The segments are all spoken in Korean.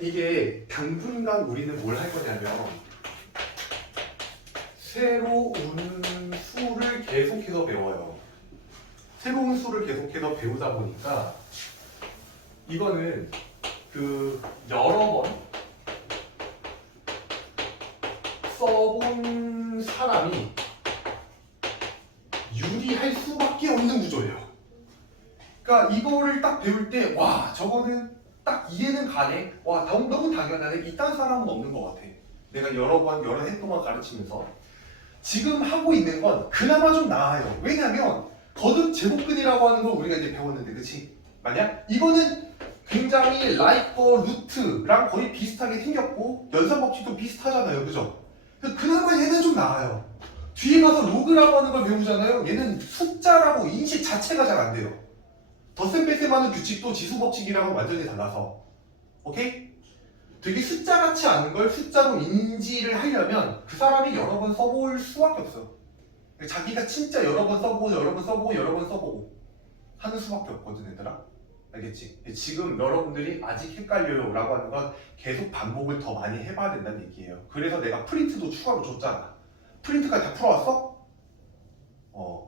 이게 당분간 우리는 뭘 할 거냐면 새로운 수를 계속해서 배워요. 새로운 수를 계속해서 배우다 보니까 이거는 여러 번 써본 사람이 유리할 수밖에 없는 구조예요. 그러니까 이거를 딱 배울 때 와 저거는 딱 이해는 가네. 와 너무 당연하네. 이딴 사람은 없는 것 같아. 내가 여러 해 동안 가르치면서 지금 하고 있는 건 그나마 좀 나아요. 왜냐면 거듭 제곱근이라고 하는 걸 우리가 이제 배웠는데, 그치? 만약 이거는 굉장히 라이커 루트랑 거의 비슷하게 생겼고 연산 법칙도 비슷하잖아요, 그죠? 그나마 얘는 좀 나아요. 뒤에 가서 로그라고 하는 걸 배우잖아요. 얘는 숫자라고 인식 자체가 잘 안 돼요. 덧셈 뺄셈 하는 규칙도 지수 법칙이랑은 완전히 달라서, 오케이? 되게 숫자같이 않은 걸 숫자로 인지를 하려면 그 사람이 여러 번 써볼 수밖에 없어요. 자기가 진짜 여러 번 써보고 여러 번 써보고 여러 번 써보고 하는 수밖에 없거든, 얘들아. 알겠지? 지금 여러분들이 아직 헷갈려요 라고 하는 건 계속 반복을 더 많이 해봐야 된다는 얘기예요. 그래서 내가 프린트도 추가로 줬잖아. 프린트까지 다 풀어왔어?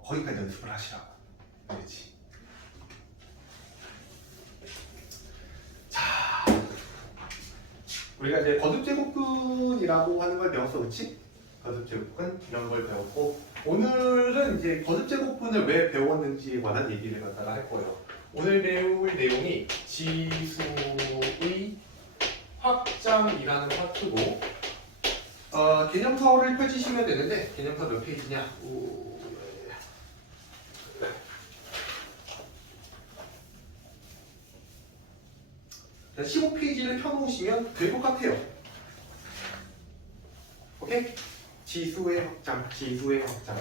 거기까지 연습을 하시라고. 알겠지? 우리가 이제 거듭제곱근이라고 하는 걸 배웠어, 그치? 거듭제곱근 이런 걸 배웠고, 오늘은 이제 거듭제곱근을 왜 배웠는지에 관한 얘기를 갖다가 할 거예요. 오늘 배울 내용이 지수의 확장이라는 파트고, 개념서를 펼치시면 되는데, 개념서 몇 페이지냐? 15페이지를 펴놓으시면 될 것 같아요. 오케이? 지수의 확장, 지수의 확장.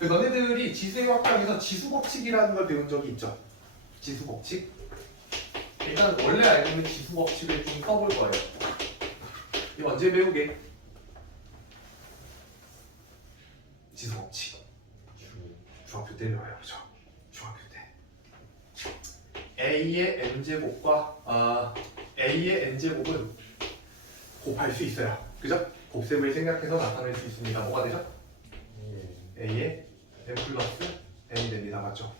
너네들이 지수의 확장에서 지수 법칙이라는 걸 배운 적이 있죠? 지수 법칙? 일단 원래 알고 있는 지수 법칙을 좀 써볼 거예요. 이거 언제 배우게? 지수 법칙. 중학교 때 배워요, 그죠? 중학교 때. A의 n제곱과 A의 n제곱은 곱할 수 있어요. 그죠? 곱셈을 생각해서 나타낼 수 있습니다. 뭐가 되죠? A의 n 플러스 n이 됩니다. 맞죠?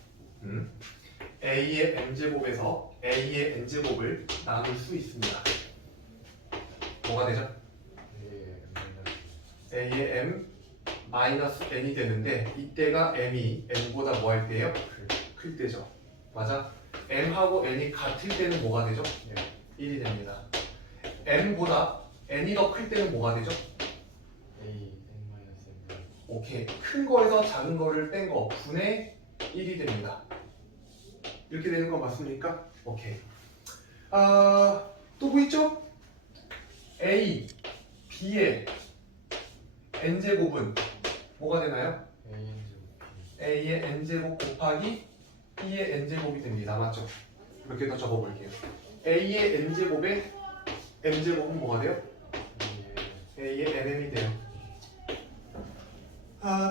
A의 n제곱에서 A의 n제곱을 나눌 수 있습니다. 뭐가 되죠? A의 m 마이너스 n이 되는데 이때가 m이 n보다 뭐 할 때예요? 클 때죠. 맞아? m하고 n이 같을 때는 뭐가 되죠? 1이 됩니다. n보다 n이 더 클 때는 뭐가 되죠? 오케이. 큰 거에서 작은 거를 뺀 거 분의 1이 됩니다. 이렇게 되는 거 맞습니까? 오케이. 또 뭐 있죠? A, B의 n제곱은 뭐가 되나요? A의 n제곱 곱하기 B의 n제곱이 됩니다. 맞죠? 몇 개 더 적어볼게요. A의 n제곱에 m제곱은 뭐가 돼요? A의 nm이 돼요.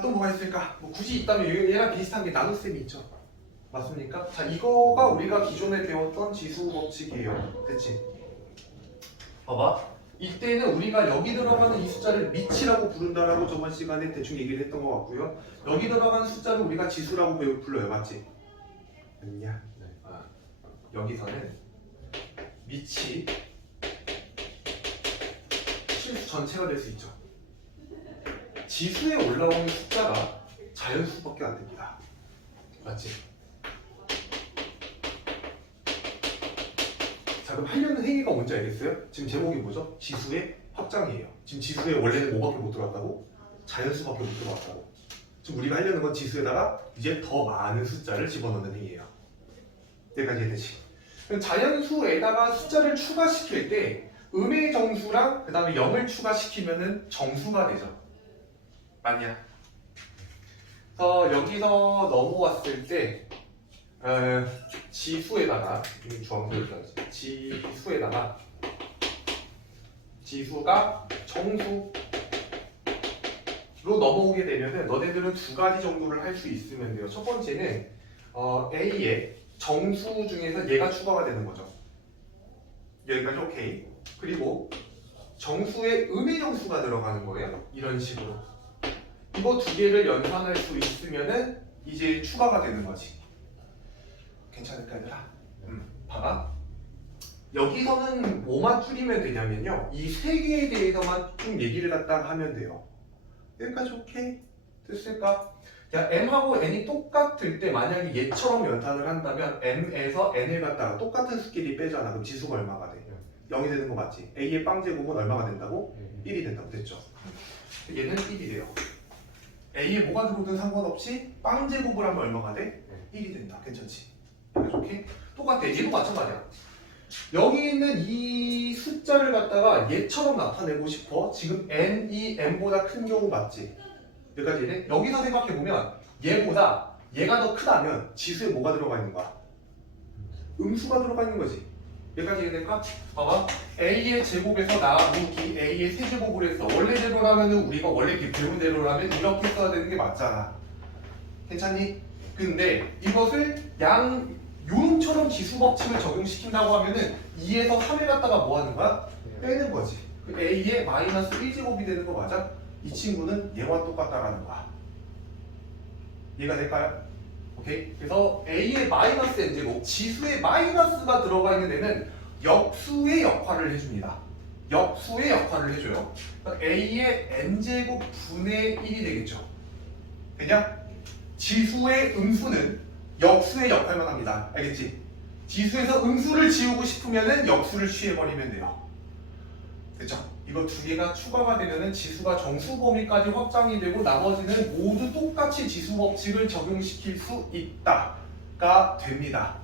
또 뭐가 있을까? 뭐 굳이 있다면 얘랑 비슷한 게 나눗셈이 있죠. 맞습니까? 자, 이거가 우리가 기존에 배웠던 지수 법칙이에요. 그치? 봐봐. 이때는 우리가 여기 들어가는 이 숫자를 미치라고 부른다라고 저번 시간에 대충 얘기를 했던 것 같고요. 여기 들어가는 숫자를 우리가 지수라고 불러요. 맞지? 아니야? 여기서는 미치 실수 전체가 될 수 있죠. 지수에 올라오는 숫자가 자연수밖에 안 됩니다. 맞지? 자, 그럼 하려는 행위가 뭔지 알겠어요? 지금 제목이 뭐죠? 지수의 확장이에요. 지금 지수에 원래는 뭐밖에 못 들어왔다고? 자연수밖에 못 들어왔다고. 지금 우리가 하려는 건 지수에다가 이제 더 많은 숫자를 집어넣는 행위예요. 여기까지 이해되지? 자연수에다가 숫자를 추가시킬 때 음의 정수랑 그 다음에 0을 추가시키면은 정수가 되죠. 맞냐? 그래서 여기서 넘어왔을 때 지수에다가 지수에다가 지수가 정수로 넘어오게 되면은 너네들은 두 가지 정도를 할 수 있으면 돼요. 첫 번째는 A의 정수 중에서 얘가 추가가 되는 거죠. 여기까지 오케이. 그리고 정수에 음의 정수가 들어가는 거예요. 이런 식으로. 이거 두 개를 연산할 수 있으면은 이제 추가가 되는 거지. 괜찮을까 얘들아? 봐봐. 여기서는 뭐만 줄이면 되냐면요. 이 세 개에 대해서만 좀 얘기를 갖다가 하면 돼요. 여기까지 오케이? 됐을까? 야, m하고 n이 똑같을 때 만약에 얘처럼 연산을 한다면 m에서 n을 갖다가 똑같은 수끼리 빼잖아. 그럼 지수가 얼마가 돼? 0이 되는 거 맞지? a의 빵제곱은 얼마가 된다고? 1이 된다고. 됐죠? 얘는 1이 돼요. a에 뭐가 들어오든 상관없이 빵제곱을 하면 얼마가 돼? 1이 된다. 괜찮지? 오케이? 똑같아. 얘도 마찬가지야. 여기 있는 이 숫자를 갖다가 얘처럼 나타내고 싶어. 지금 n이 m보다 큰 경우 맞지? 여기까지 이래? 여기서 생각해보면 얘보다 얘가 더 크다면 지수에 뭐가 들어가 있는 거야? 음수가 들어가 있는 거지. 여기까지 이해될까? 봐봐. a의 제곱에서 나누기 a의 세제곱을 했어. 원래대로라면 우리가 원래 배운 대로라면 이렇게 써야 되는 게 맞잖아. 괜찮니? 근데 이것을 요놈처럼 지수 법칙을 적용시킨다고 하면은 2에서 3을 갖다가 뭐 하는 거야? 빼는 거지. a의 마이너스 1제곱이 되는 거 맞아? 이 친구는 얘와 똑같다라는 거야. 이해가 될까요? 오케이? 그래서 a의 마이너스 n제곱, 지수의 마이너스가 들어가 있는 애는 역수의 역할을 해줍니다. 역수의 역할을 해줘요. 그러니까 a의 n제곱 분의 1이 되겠죠. 그냥 지수의 음수는 역수의 역할만 합니다. 알겠지? 지수에서 음수를 지우고 싶으면은 역수를 취해버리면 돼요. 됐죠? 이거 두 개가 추가가 되면은 지수가 정수 범위까지 확장이 되고 나머지는 모두 똑같이 지수 법칙을 적용시킬 수 있다가 됩니다.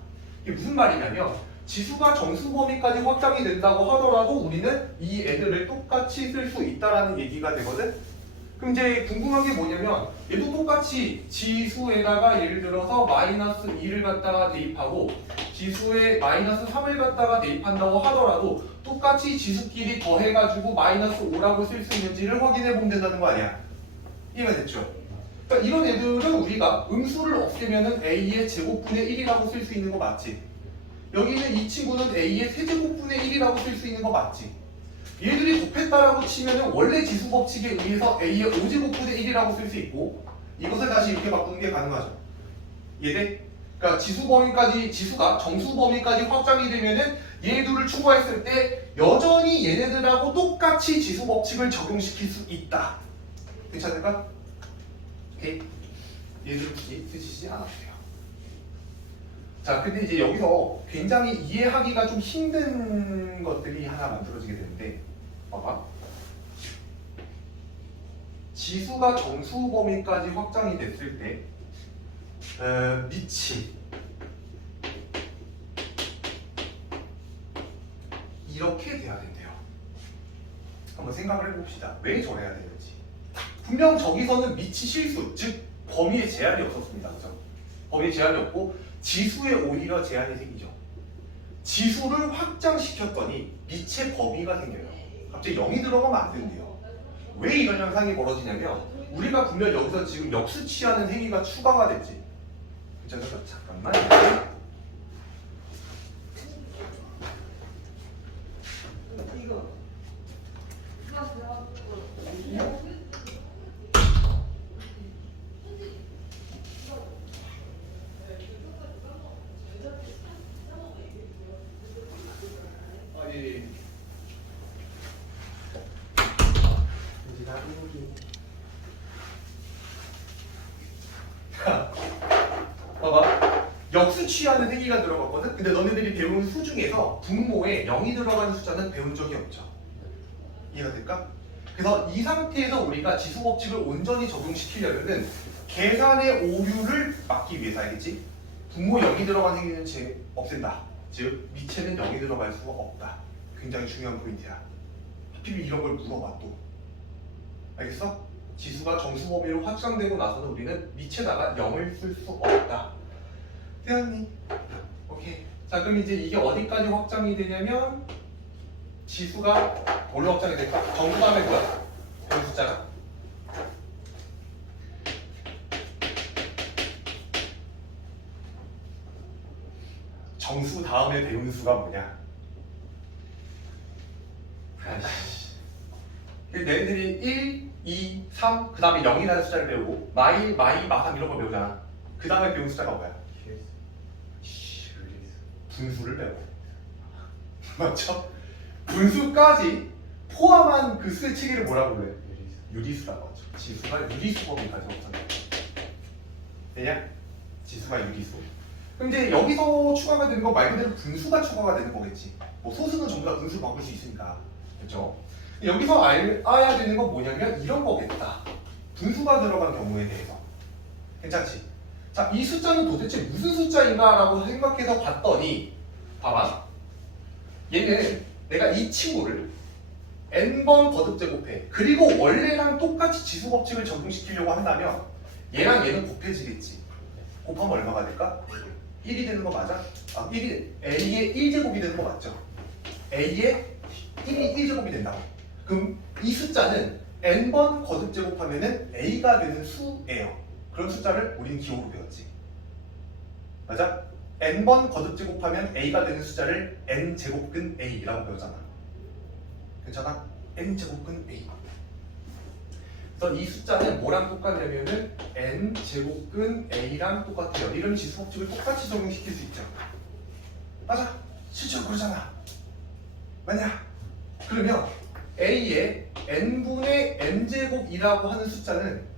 이게 무슨 말이냐면 지수가 정수 범위까지 확장이 된다고 하더라도 우리는 이 애들을 똑같이 쓸 수 있다라는 얘기가 되거든. 그럼 이제 궁금한 게 뭐냐면 얘도 똑같이 지수에다가 예를 들어서 마이너스 2를 갖다가 대입하고 지수에 마이너스 3을 갖다가 대입한다고 하더라도 똑같이 지수끼리 더해가지고 마이너스 5라고 쓸 수 있는지를 확인해 보면 된다는 거 아니야? 이해가 됐죠? 그러니까 이런 애들은 우리가 음수를 없애면은 a의 제곱분의 1이라고 쓸 수 있는 거 맞지? 여기는 이 친구는 a의 세제곱분의 1이라고 쓸 수 있는 거 맞지? 얘들이 곱했다라고 치면은 원래 지수 법칙에 의해서 a의 5제곱분의 1이라고 쓸 수 있고 이것을 다시 이렇게 바꾸는 게 가능하죠. 이해돼? 그러니까 지수 범위까지 지수가 정수 범위까지 확장이 되면은 얘들을 추가했을 때 여전히 얘네들하고 똑같이 지수 법칙을 적용시킬 수 있다. 괜찮을까? 오케이. 얘들 굳이 쓰시지 않아도 돼요. 자, 근데 이제 여기서 굉장히 이해하기가 좀 힘든 것들이 하나 만들어지게 되는데, 봐봐. 지수가 정수 범위까지 확장이 됐을 때, 밑이 이렇게 돼야 된대요. 한번 생각을 해봅시다. 왜 저래야 되는지. 분명 저기서는 밑이 실수, 즉 범위에 제한이 없었습니다. 그죠? 범위에 제한이 없고 지수에 오히려 제한이 생기죠. 지수를 확장시켰더니 밑에 범위가 생겨요. 갑자기 0이 들어가면 안 된대요. 왜 이런 현상이 벌어지냐면 우리가 분명 여기서 지금 역수 취하는 행위가 추가가 됐지. 잠깐만. 봐봐. 역수 취하는 행위가 들어갔거든? 근데 너네들이 배운 수 중에서 분모에 0이 들어가는 숫자는 배운 적이 없죠. 이해가 될까? 그래서 이 상태에서 우리가 지수 법칙을 온전히 적용시키려면은 계산의 오류를 막기 위해서, 알겠지? 분모 0이 들어간 행위는 없앤다. 즉 미체는 0이 들어갈 수가 없다. 굉장히 중요한 포인트야. 하필이면 이런 걸 물어봐 또. 알겠어? 지수가 정수 범위로 확장되고 나서는 우리는 미체다가 0을 쓸 수 없다. 되었니? 오케이. 자, 그럼 이제 이게 어디까지 확장이 되냐면 지수가 뭘로 확장이 될까? 정수 다음에 뭐야? 배운 숫자가? 정수 다음에 배운 수가 뭐냐? 너희들이 1, 2, 3, 그 다음에 0이라는 숫자를 배우고 마일, 마이, 마삼 이런 걸 배우잖아. 그 다음에 배운 숫자가 뭐야? 분수를 배워. 맞죠? 분수까지 포함한 그 수의 체계를 뭐라고 그래? 유리수라고 하죠. 지수가 유리수 범위까지 없잖아. 되냐? 지수가 유리수. 그럼 이제 여기서 추가가 되는 건 말 그대로 분수가 추가가 되는 거겠지. 뭐 소수는 전부 다 분수로 바꿀 수 있으니까. 그렇죠? 여기서 알아야 되는 건 뭐냐면 이런 거겠다. 분수가 들어간 경우에 대해서. 괜찮지? 자, 이 숫자는 도대체 무슨 숫자인가 라고 생각해서 봤더니 봐봐. 얘는 내가 이 친구를 n번 거듭제곱해. 그리고 원래랑 똑같이 지수 법칙을 적용시키려고 한다면 얘랑 얘는 곱해지겠지. 곱하면 얼마가 될까? 1이 되는 거 맞아? 아, 1이 a의 1제곱이 되는 거 맞죠? a의 1이 1제곱이 된다고. 그럼 이 숫자는 n번 거듭제곱하면은 a가 되는 수예요. 그런 숫자를 우리는 기호로 배웠지. 맞아? n번 거듭제곱하면 a가 되는 숫자를 n제곱근 a라고 배웠잖아. 괜찮아? n제곱근 a. 그래서 이 숫자는 뭐랑 똑같냐면은 n제곱근 a랑 똑같아요. 이런 지수법칙을 똑같이 적용시킬 수 있죠. 맞아? 실제로 그러잖아. 맞냐? 그러면 a의 n분의 n제곱이라고 하는 숫자는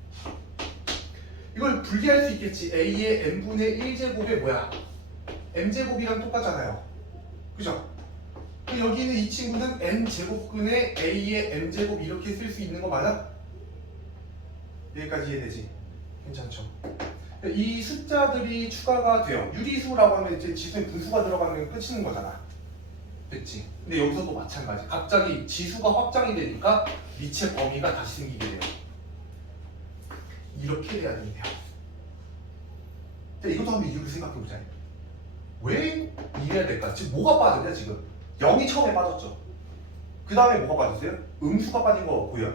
이걸 분리할 수 있겠지. a의 n분의 1제곱이 뭐야? m제곱이랑 똑같잖아요. 그죠? 여기는 이 친구는 n제곱근의 a의 m제곱 이렇게 쓸 수 있는 거 맞아? 여기까지 이해되지? 괜찮죠? 이 숫자들이 추가가 돼요. 유리수라고 하면 이제 지수에 분수가 들어가면 끝이는 거잖아. 됐지? 근데 여기서도 마찬가지. 갑자기 지수가 확장이 되니까 밑의 범위가 다시 생기게 돼요. 이렇게 돼야 된대요. 이것도 한번 이유를 생각해보자. 왜 이래야 될까? 지금 뭐가 빠졌냐 지금? 0이 처음에 빠졌죠. 그 다음에 뭐가 빠졌어요? 음수가 빠진 거 보여요?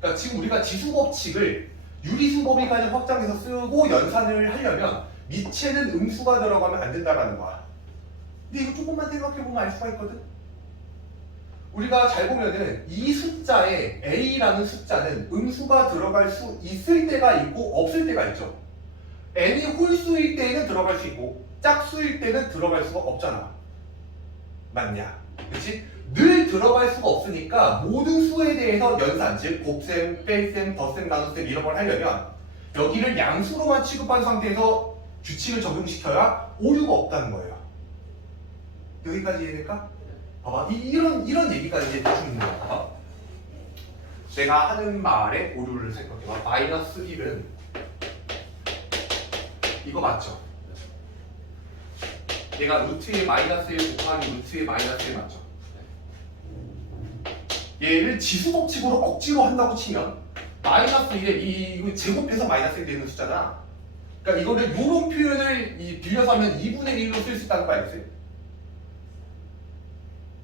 그러니까 지금 우리가 지수 법칙을 유리수 범위까지 확장해서 쓰고 연산을 하려면 밑에는 음수가 들어가면 안 된다라는 거야. 근데 이거 조금만 생각해보면 알 수가 있거든? 우리가 잘 보면은 이 숫자에 a라는 숫자는 음수가 들어갈 수 있을 때가 있고 없을 때가 있죠. n이 홀수일 때는 들어갈 수 있고 짝수일 때는 들어갈 수가 없잖아. 맞냐? 그치? 늘 들어갈 수가 없으니까 모든 수에 대해서 연산, 즉 곱셈, 뺄셈, 덧셈, 나눗셈 이런 걸 하려면 여기를 양수로만 취급한 상태에서 규칙을 적용시켜야 오류가 없다는 거예요. 여기까지 이해될까? 봐봐. 이런 얘기가 이제 대충 있는 거야. 봐봐. 내가 하는 말에 오류를 생각해봐. 마이너스 1은 이거 맞죠? 얘가 루트의 마이너스 1 곱하기 루트의 마이너스 1 맞죠? 얘를 지수 법칙으로 억지로 한다고 치면 마이너스 1에 이거 제곱해서 마이너스 1 되는 숫자잖아. 그러니까 이거를 요런 표현을 빌려서 하면 2분의 1로 쓸 수 있다는 거 알겠어요?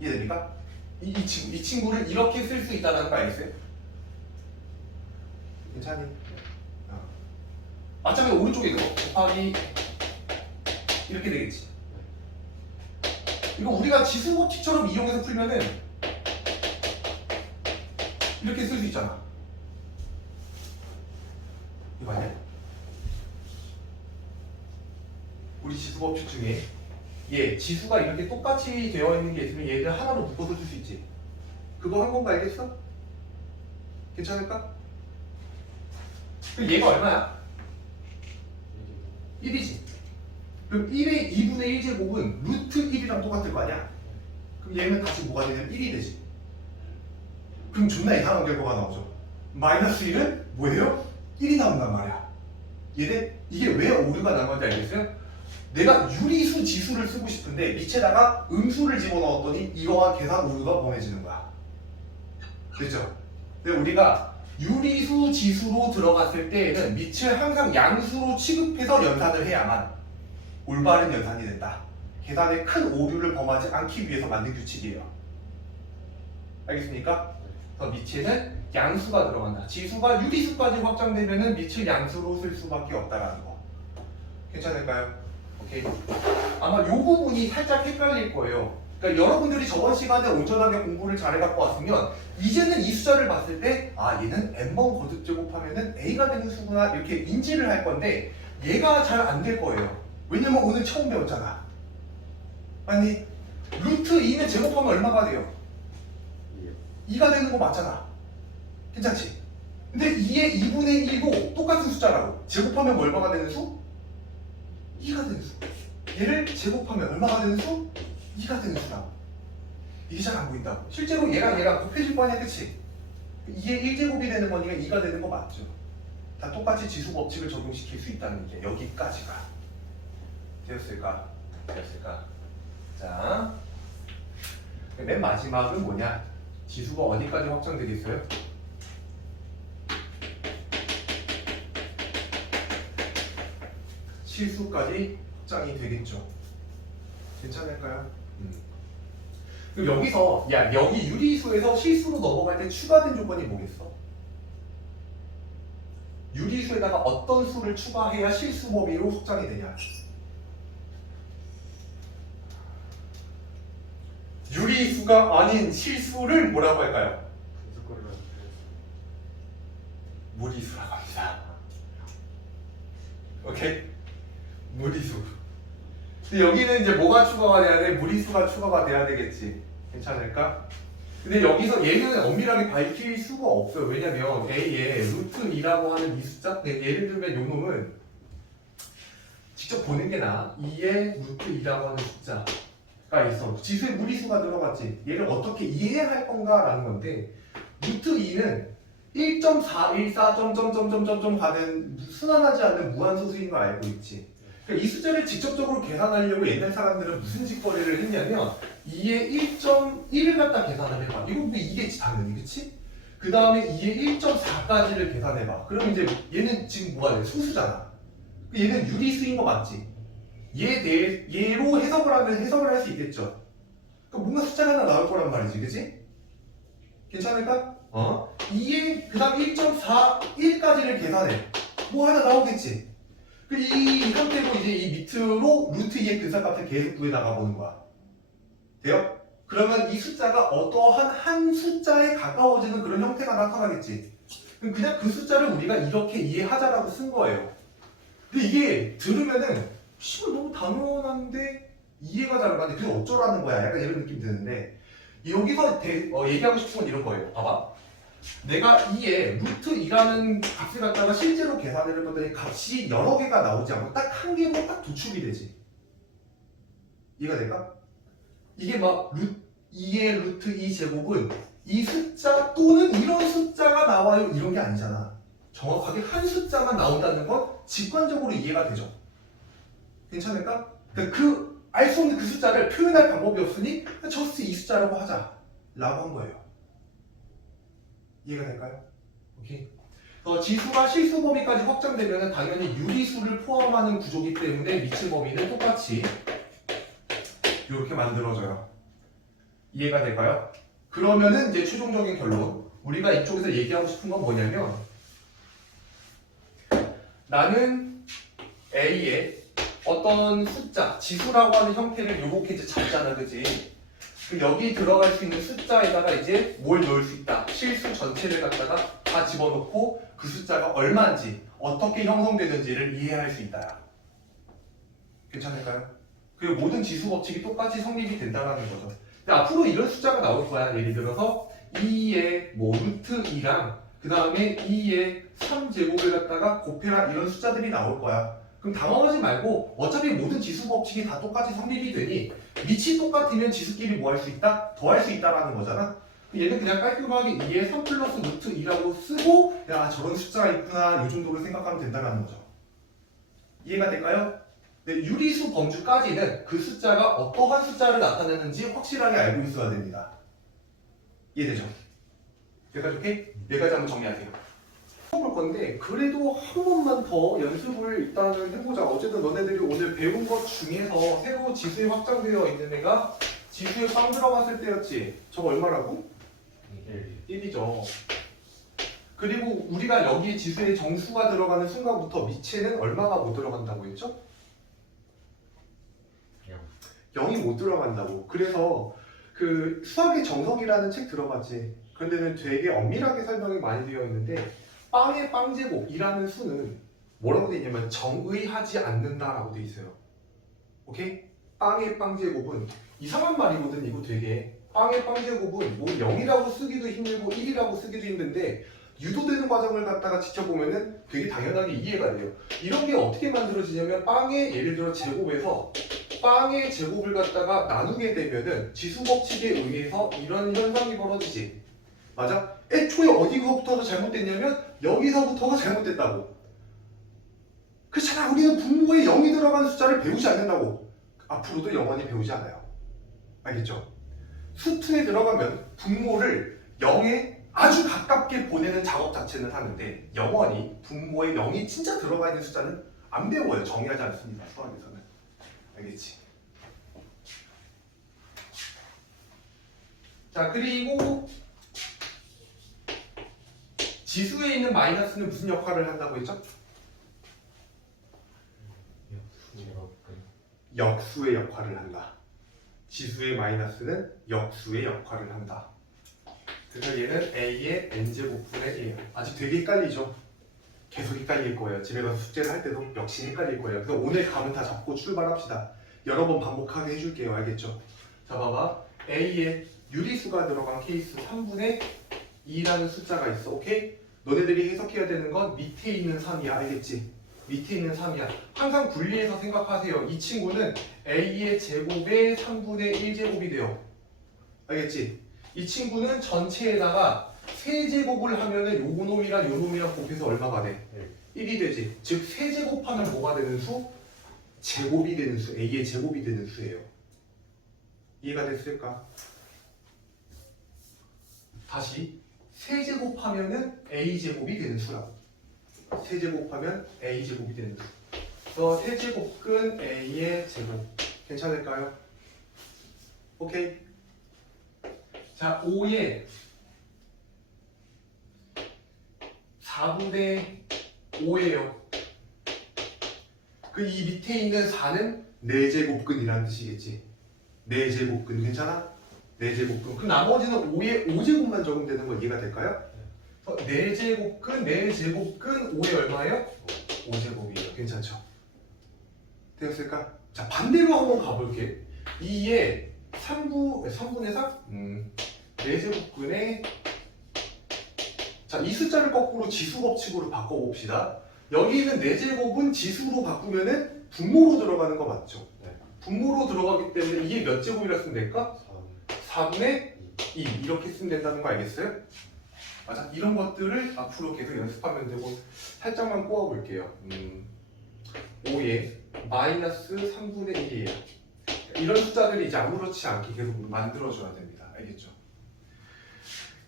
이해됩니까? 이 친구를 이렇게 쓸 수 있다는 거 알겠어요? 괜찮니? 마찬가지로 오른쪽에 있는 거 곱하기 이렇게 되겠지. 이거 우리가 지수 법칙처럼 이용해서 풀면은 이렇게 쓸 수 있잖아. 이거 맞냐? 우리 지수 법칙 중에 지수가 이렇게 똑같이 되어 있는 게 있으면 얘를 하나로 묶어서 줄 수 있지. 그거 한 건가 알겠어? 괜찮을까? 그럼 얘가 얼마야? 1이지. 그럼 1의 2분의 1제곱은 루트 1이랑 똑같을 거 아니야? 그럼 얘는 다시 뭐가 되냐면 1이 되지. 그럼 존나 이상한 결과가 나오죠. 마이너스 1은 뭐예요? 1이 나온단 말이야. 얘네 이게 왜 오류가 난 건지 알겠어요? 내가 유리수 지수를 쓰고 싶은데 밑에다가 음수를 집어넣었더니 이러한 계산 오류가 범해지는 거야. 됐죠? 근데 우리가 유리수 지수로 들어갔을 때에는 밑을 항상 양수로 취급해서 연산을 해야만 올바른 연산이 된다. 계산에 큰 오류를 범하지 않기 위해서 만든 규칙이에요. 알겠습니까? 그래서 밑에는 양수가 들어간다. 지수가 유리수까지 확장되면은 밑을 양수로 쓸 수밖에 없다라는 거. 괜찮을까요? 오케이. 아마 이 부분이 살짝 헷갈릴 거예요. 그러니까 여러분들이 저번 시간에 온전하게 공부를 잘 해갖고 왔으면 이제는 이 숫자를 봤을 때 아 얘는 n번 거듭 제곱하면은 a가 되는 수구나 이렇게 인지를 할 건데 얘가 잘 안 될 거예요. 왜냐면 오늘 처음 배웠잖아. 아니 루트 2는 제곱하면 얼마가 돼요? 2가 되는 거 맞잖아. 괜찮지? 근데 2의 2분의 1도 똑같은 숫자라고. 제곱하면 얼마가 되는 수? 2가 되는 수. 얘를 제곱하면 얼마가 되는 수? 2가 되는 수라고. 이게 잘 안 보인다고. 실제로 얘랑 곱해질 거 아니야, 그치? 2의 1제곱이 되는 거니까 2가 되는 거 맞죠? 다 똑같이 지수 법칙을 적용시킬 수 있다는 게 여기까지가 되었을까? 자, 맨 마지막은 뭐냐? 지수가 어디까지 확장되겠어요? 실수까지 확장이 되겠죠. 괜찮을까요? 그럼 여기서 여기 유리수에서 실수로 넘어갈 때 추가된 조건이 뭐겠어? 유리수에다가 어떤 수를 추가해야 실수 범위로 확장이 되냐? 유리수가 아닌 실수를 뭐라고 할까요? 무리수라고 합니다. 오케이? 무리수. 근데 여기는 이제 뭐가 추가가 돼야 돼? 무리수가 추가가 돼야 되겠지. 괜찮을까? 근데 여기서 얘는 엄밀하게 밝힐 수가 없어요. 왜냐면 A의 루트 2라고 하는 이 숫자, 예를 들면 요 놈은 직접 보는 게 나아. 2의 루트 2라고 하는 숫자가 있어. 지수에 무리수가 들어갔지. 얘를 어떻게 이해할 건가라는 건데 루트 2는 1.414 점점점점점점 가는 순환하지 않는 무한소수인 거 알고 있지. 그러니까 이 숫자를 직접적으로 계산하려고 옛날 사람들은 무슨 짓거리를 했냐면 2의 1.1을 갖다 계산을 해봐. 이거 근데 이게 당연히 그치? 그 다음에 2의 1.4까지를 계산해봐. 그럼 이제 얘는 지금 뭐가 돼? 소수잖아. 얘는 유리수인 거 맞지? 얘로 해석을 하면 해석을 할 수 있겠죠. 그러니까 뭔가 숫자가 하나 나올 거란 말이지, 그치? 괜찮을까? 2의 그 다음 1.41까지를 계산해. 뭐 하나 나오겠지? 이 형태로 이제 이 밑으로 루트 2의 근사값을 계속 구해 나가 보는 거야. 돼요? 그러면 이 숫자가 어떠한 한 숫자에 가까워지는 그런 형태가 나타나겠지. 그럼 그냥 그 숫자를 우리가 이렇게 이해하자라고 쓴 거예요. 근데 이게 들으면은 씨발 너무 당연한데 이해가 잘 안 가는데 그게 어쩌라는 거야. 약간 이런 느낌 드는데 여기서 얘기하고 싶은 건 이런 거예요. 봐봐. 내가 2에 루트 2라는 값을 갖다가 실제로 계산을 해보더니 값이 여러 개가 나오지 않고 딱 한 개로 딱 도출이 되지. 이해가 될까? 이게 막 2의 루트 2 제곱은 이 숫자 또는 이런 숫자가 나와요 이런 게 아니잖아. 정확하게 한 숫자만 나온다는 건 직관적으로 이해가 되죠. 괜찮을까? 그러니까 알 수 없는 그 숫자를 표현할 방법이 없으니 저스트 이 숫자라고 하자 라고 한 거예요. 이해가 될까요? 오케이. 지수가 실수 범위까지 확장되면 당연히 유리수를 포함하는 구조이기 때문에 미칠 범위는 똑같이 이렇게 만들어져요. 이해가 될까요? 그러면은 이제 최종적인 결론. 우리가 이쪽에서 얘기하고 싶은 건 뭐냐면 나는 A의 어떤 숫자, 지수라고 하는 형태를 요렇게 이제 잡잖아, 그지? 여기 들어갈 수 있는 숫자에다가 이제 뭘 넣을 수 있다. 실수 전체를 갖다가 다 집어넣고 그 숫자가 얼마인지 어떻게 형성되는지를 이해할 수 있다. 괜찮을까요? 그리고 모든 지수 법칙이 똑같이 성립이 된다는 거죠. 근데 앞으로 이런 숫자가 나올 거야. 예를 들어서 2의 뭐 루트 2랑 그 다음에 2의 3제곱을 갖다가 곱해라 이런 숫자들이 나올 거야. 그럼 당황하지 말고 어차피 모든 지수 법칙이 다 똑같이 성립이 되니 밑이 똑같으면 지수끼리 뭐 할 수 있다? 더 할 수 있다라는 거잖아. 얘는 그냥 깔끔하게 2의 3 플러스 루트 2라고 쓰고 야 저런 숫자가 있구나 이 정도로 생각하면 된다는 거죠. 이해가 될까요? 네, 유리수 범주까지는 그 숫자가 어떠한 숫자를 나타내는지 확실하게 알고 있어야 됩니다. 이해되죠? 여기까지 오케이? 여기까지 한번 정리하세요. 볼 건데 그래도 한 번만 더 연습을 일단은 해보자. 어쨌든 너네들이 오늘 배운 것 중에서 새로 지수에 확장되어 있는 애가 지수에 빵 들어갔을 때였지. 저거 얼마라고? 1이죠. 그리고 우리가 여기 지수에 정수가 들어가는 순간부터 미체는 얼마가 못 들어간다고 했죠? 0이 못 들어간다고. 그래서 그 수학의 정석이라는 책 들어봤지? 그런데는 되게 엄밀하게 설명이 많이 되어 있는데 빵의 빵제곱이라는 수는 뭐라고 되어 있냐면 정의하지 않는다라고 되어 있어요. 오케이? 빵의 빵제곱은 이상한 말이거든. 이거 되게 빵의 빵제곱은 뭐 0이라고 쓰기도 힘들고 1이라고 쓰기도 힘든데 유도되는 과정을 갖다가 지켜보면은 되게 당연하게 이해가 돼요. 이런 게 어떻게 만들어지냐면 빵의 예를 들어 제곱에서 빵의 제곱을 갖다가 나누게 되면은 지수 법칙에 의해서 이런 현상이 벌어지지. 맞아? 애초에 어디서부터가 잘못됐냐면 여기서부터가 잘못됐다고. 그렇잖아. 우리는 분모에 0이 들어가는 숫자를 배우지 않는다고. 앞으로도 영원히 배우지 않아요. 알겠죠? 수tun에 들어가면 분모를 0에 아주 가깝게 보내는 작업 자체는 하는데 영원히 분모에 0이 진짜 들어가 있는 숫자는 안 배워요. 정의하지 않습니다. 수학에서는. 알겠지? 자, 그리고 지수에 있는 마이너스는 무슨 역할을 한다고 했죠? 역수의 역할을 한다. 지수의 마이너스는 역수의 역할을 한다. 그래서 얘는 a의 n제곱분의 1. 아직 되게 헷갈리죠? 계속 헷갈릴 거예요. 집에 가서 숙제를 할 때도 역시 헷갈릴 거예요. 그래서 오늘 감은 다 잡고 출발합시다. 여러 번 반복하게 해줄게요. 알겠죠? 자, 봐봐. a의 유리수가 들어간 케이스 3분의 2라는 숫자가 있어. 오케이? 너네들이 해석해야 되는 건 밑에 있는 3이야. 알겠지? 밑에 있는 3이야. 항상 분리해서 생각하세요. 이 친구는 a의 제곱의 3분의 1제곱이 돼요. 알겠지? 이 친구는 전체에다가 세제곱을 하면은 요 놈이랑 요 놈이랑 곱해서 얼마가 돼? 1이 되지. 즉 세제곱하면 뭐가 되는 수? 제곱이 되는 수. a의 제곱이 되는 수예요. 이해가 됐을까? 다시 세제곱하면은 a제곱이 되는 수라고. 세제곱하면 a제곱이 되는 수. 그래서 세제곱근 a의 제곱. 괜찮을까요? 오케이. 자, 5에 4분의 5예요. 그 이 밑에 있는 4는 4제곱근이라는 뜻이겠지. 4제곱근 괜찮아? 4제곱근. 그 나머지는 5에 5제곱만 적으면 되는 거 이해가 될까요? 4제곱근, 4제곱근 5에 얼마예요? 5제곱이에요. 괜찮죠? 되었을까? 자, 반대로 한번 가볼게. 2에 3분의 3? 4제곱근에 자, 이 숫자를 거꾸로 지수 법칙으로 바꿔봅시다. 여기 있는 4제곱은 지수로 바꾸면은 분모로 들어가는 거 맞죠? 네. 분모로 들어가기 때문에 이게 몇 제곱이라 쓰면 될까? 4분의 2 이렇게 쓰면 된다는 거 알겠어요? 맞아? 이런 것들을 앞으로 계속 연습하면 되고 살짝만 꼬아볼게요. 5에 마이너스 3분의 1이에요. 이런 숫자들이 이제 아무렇지 않게 계속 만들어줘야 됩니다. 알겠죠?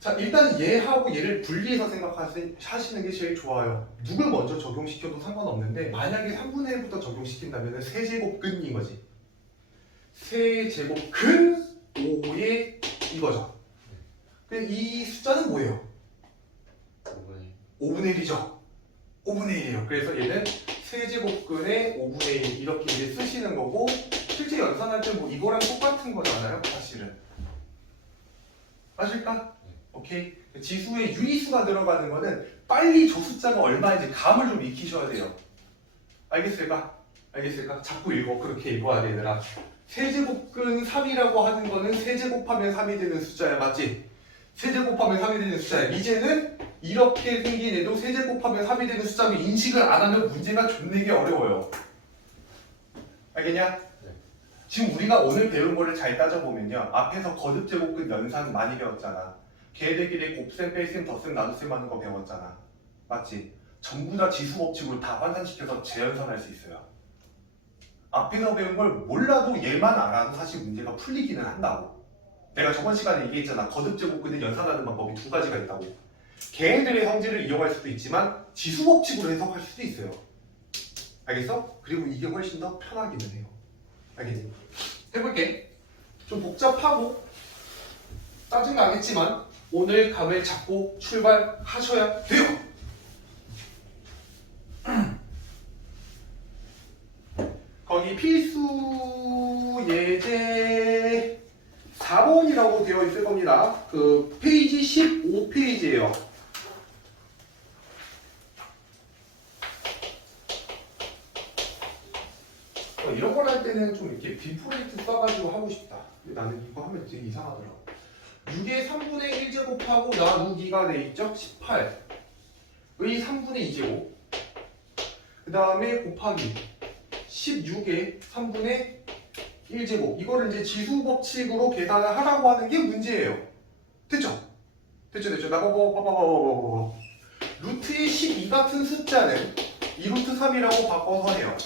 자, 일단 얘하고 얘를 분리해서 생각하시는 게 제일 좋아요. 누굴 먼저 적용시켜도 상관없는데 만약에 3분의 1부터 적용시킨다면 세제곱근인 거지. 세제곱근 5의 이거죠. 근데 이 숫자는 뭐예요? 5분의 1이죠. 5분의 1이에요. 그래서 얘는 세제곱근의 5분의 1 이렇게 이제 쓰시는 거고 실제 연산할 때 뭐 이거랑 똑같은 거잖아요. 사실은. 맞을까? 오케이? 지수에 유리수가 들어가는 거는 빨리 저 숫자가 얼마인지 감을 좀 익히셔야 돼요. 알겠을까? 알겠을까? 자꾸 읽어. 그렇게 읽어야 돼, 얘들아. 세제곱근 3이라고 하는 거는 세제곱하면 3이 되는 숫자야. 맞지? 세제곱하면 3이 되는 숫자야. 이제는 이렇게 생긴 애도 세제곱하면 3이 되는 숫자로 인식을 안 하면 문제가 존내기 어려워요. 알겠냐? 지금 우리가 오늘 배운 거를 잘 따져보면요. 앞에서 거듭제곱근 연산 많이 배웠잖아. 걔네들끼리 곱셈, 뺄셈, 덧셈, 나눗셈 하는 거 배웠잖아. 맞지? 전부 다 지수 법칙으로 다 환산시켜서 재연산할 수 있어요. 앞에서 배운 걸 몰라도 얘만 알아도 사실 문제가 풀리기는 한다고. 내가 저번 시간에 얘기했잖아. 거듭제곱근을 연산하는 방법이 두 가지가 있다고. 걔네들의 성질을 이용할 수도 있지만 지수 법칙으로 해석할 수도 있어요. 알겠어? 그리고 이게 훨씬 더 편하기는 해요. 알겠니? 해볼게. 좀 복잡하고 짜증나겠지만 오늘 감을 잡고 출발하셔야 돼요. 거기 필수 예제 겁니다. 그 페이지 15페이지예요. 이런 걸 할 때는 좀 이렇게 비포레이트 써가지고 하고 싶다. 근데 나는 이거 하면 되게 이상하더라고. 6의 3분의 1제곱하고 나누기가 돼 있죠? 18의 3분의 2제곱 그 다음에 곱하기 16의 3분의 1제곱 이거를 이제 지수 법칙으로 계산을 하라고 하는 게 문제예요. 됐죠? 됐죠? 나 봐봐. 루트의 12 같은 숫자는 2루트 3이라고 바꿔서 해요.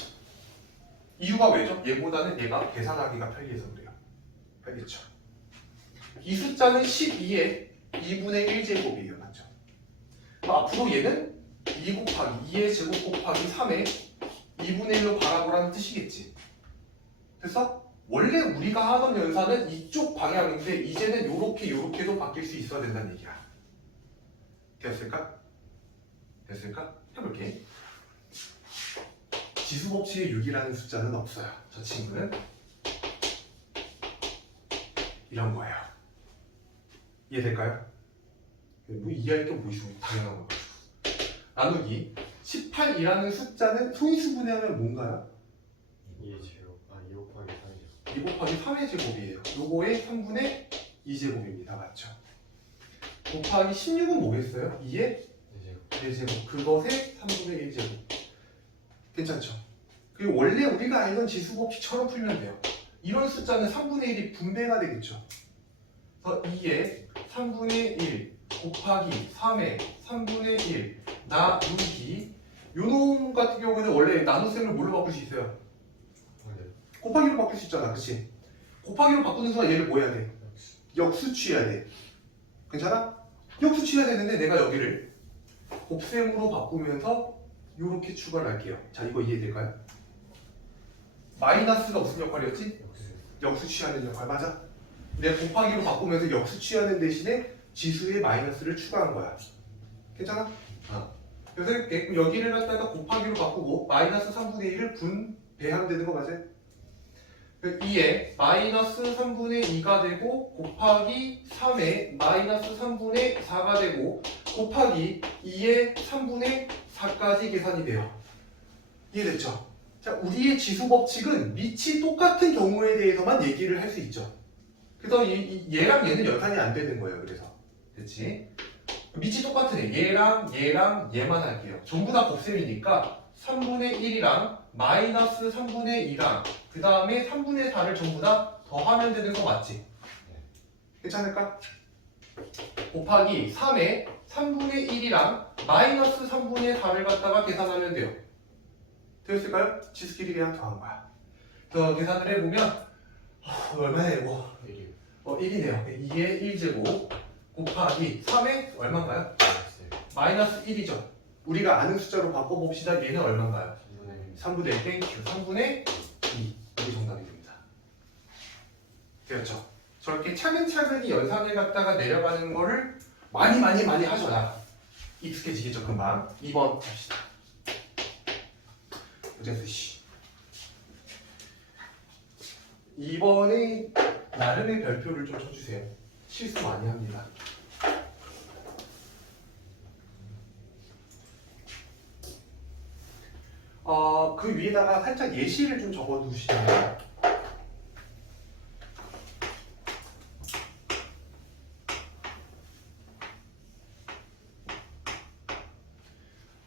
이유가 왜죠? 얘보다는 얘가 계산하기가 편리해서 그래요. 알겠죠? 이 숫자는 12의 2분의 1제곱이에요. 맞죠? 앞으로 얘는 2 곱하기 2의 제곱 곱하기 3의 2분의 1로 바라보라는 뜻이겠지. 됐어? 원래 우리가 하던 연산은 이쪽 방향인데 이제는 요렇게도 바뀔 수 있어야 된다는 얘기야. 되었을까? 해볼게. 지수법칙에 6이라는 숫자는 없어요. 저 친구는 이런 거예요. 이해될까요? 뭐 이해할 게 뭐 있으면 당연한 거 가지고. 나누기 18이라는 숫자는 소인수분해하면 뭔가요? 2 곱하기 3이죠. 2 곱하기 3의 제곱이에요. 요거의 3분의 2제곱입니다. 맞죠? 곱하기 16은 뭐겠어요? 2의 4제곱. 그것의 3분의 1제곱. 괜찮죠? 그리고 원래 우리가 알던 지수법칙처럼 풀면 돼요. 이런 숫자는 3분의 1이 분배가 되겠죠. 그래서 2의 3분의 1 곱하기 3의 3분의 1 나누기 요놈 같은 경우는 원래 나눗셈을 뭘로 바꿀 수 있어요? 곱하기로 바꿀 수 있잖아. 그치? 곱하기로 바꾸는 순간 얘를 뭐 해야 돼? 역수 취해야 돼. 괜찮아? 역수 취해야 되는데 내가 여기를 곱셈으로 바꾸면서 요렇게 추가를 할게요. 자, 이거 이해될까요? 마이너스가 무슨 역할이었지? 역수 취하는 역할. 맞아? 내가 곱하기로 바꾸면서 역수 취하는 대신에 지수에 마이너스를 추가한 거야. 괜찮아? 그래서 이렇게 여기를 갖다가 곱하기로 바꾸고 마이너스 3분의 1을 분배하면 되는 거 맞아요? 2에 마이너스 3분의 2가 되고 곱하기 3에 마이너스 3분의 4가 되고 곱하기 2에 3분의 4까지 계산이 돼요. 이해됐죠? 자, 우리의 지수 법칙은 밑이 똑같은 경우에 대해서만 얘기를 할 수 있죠. 그래서 얘랑 얘는 연산이 안 되는 거예요. 그래서 됐지? 밑이 똑같으네. 얘랑 얘만 할게요. 전부 다 곱셈이니까 3분의 1이랑 마이너스 3분의 2랑 그 다음에 3분의 4를 전부 다 더하면 되는 거 맞지? 괜찮을까? 곱하기 3에 3분의 1이랑 마이너스 3분의 4를 갖다가 계산하면 돼요. 되었을까요? 지수끼리 그냥 더한 거야. 더 계산을 해보면 얼마나 이거? 1이네요. 2의 1제곱 곱하기 3의 얼마인가요? 마이너스 1이죠. 우리가 아는 숫자로 바꿔봅시다. 얘는 얼마인가요? 3분의 1 땡큐 3분의 2 이게 정답이 됩니다. 되었죠? 저렇게 차근차근히 연산을 갖다가 내려가는 거를 많이 하셔라. 익숙해지겠죠 금방. 2번 갑시다. 어제서 씨 2번에 나름의 별표를 좀 쳐주세요. 실수 많이 합니다. 그 위에다가 살짝 예시를 좀 적어 두시면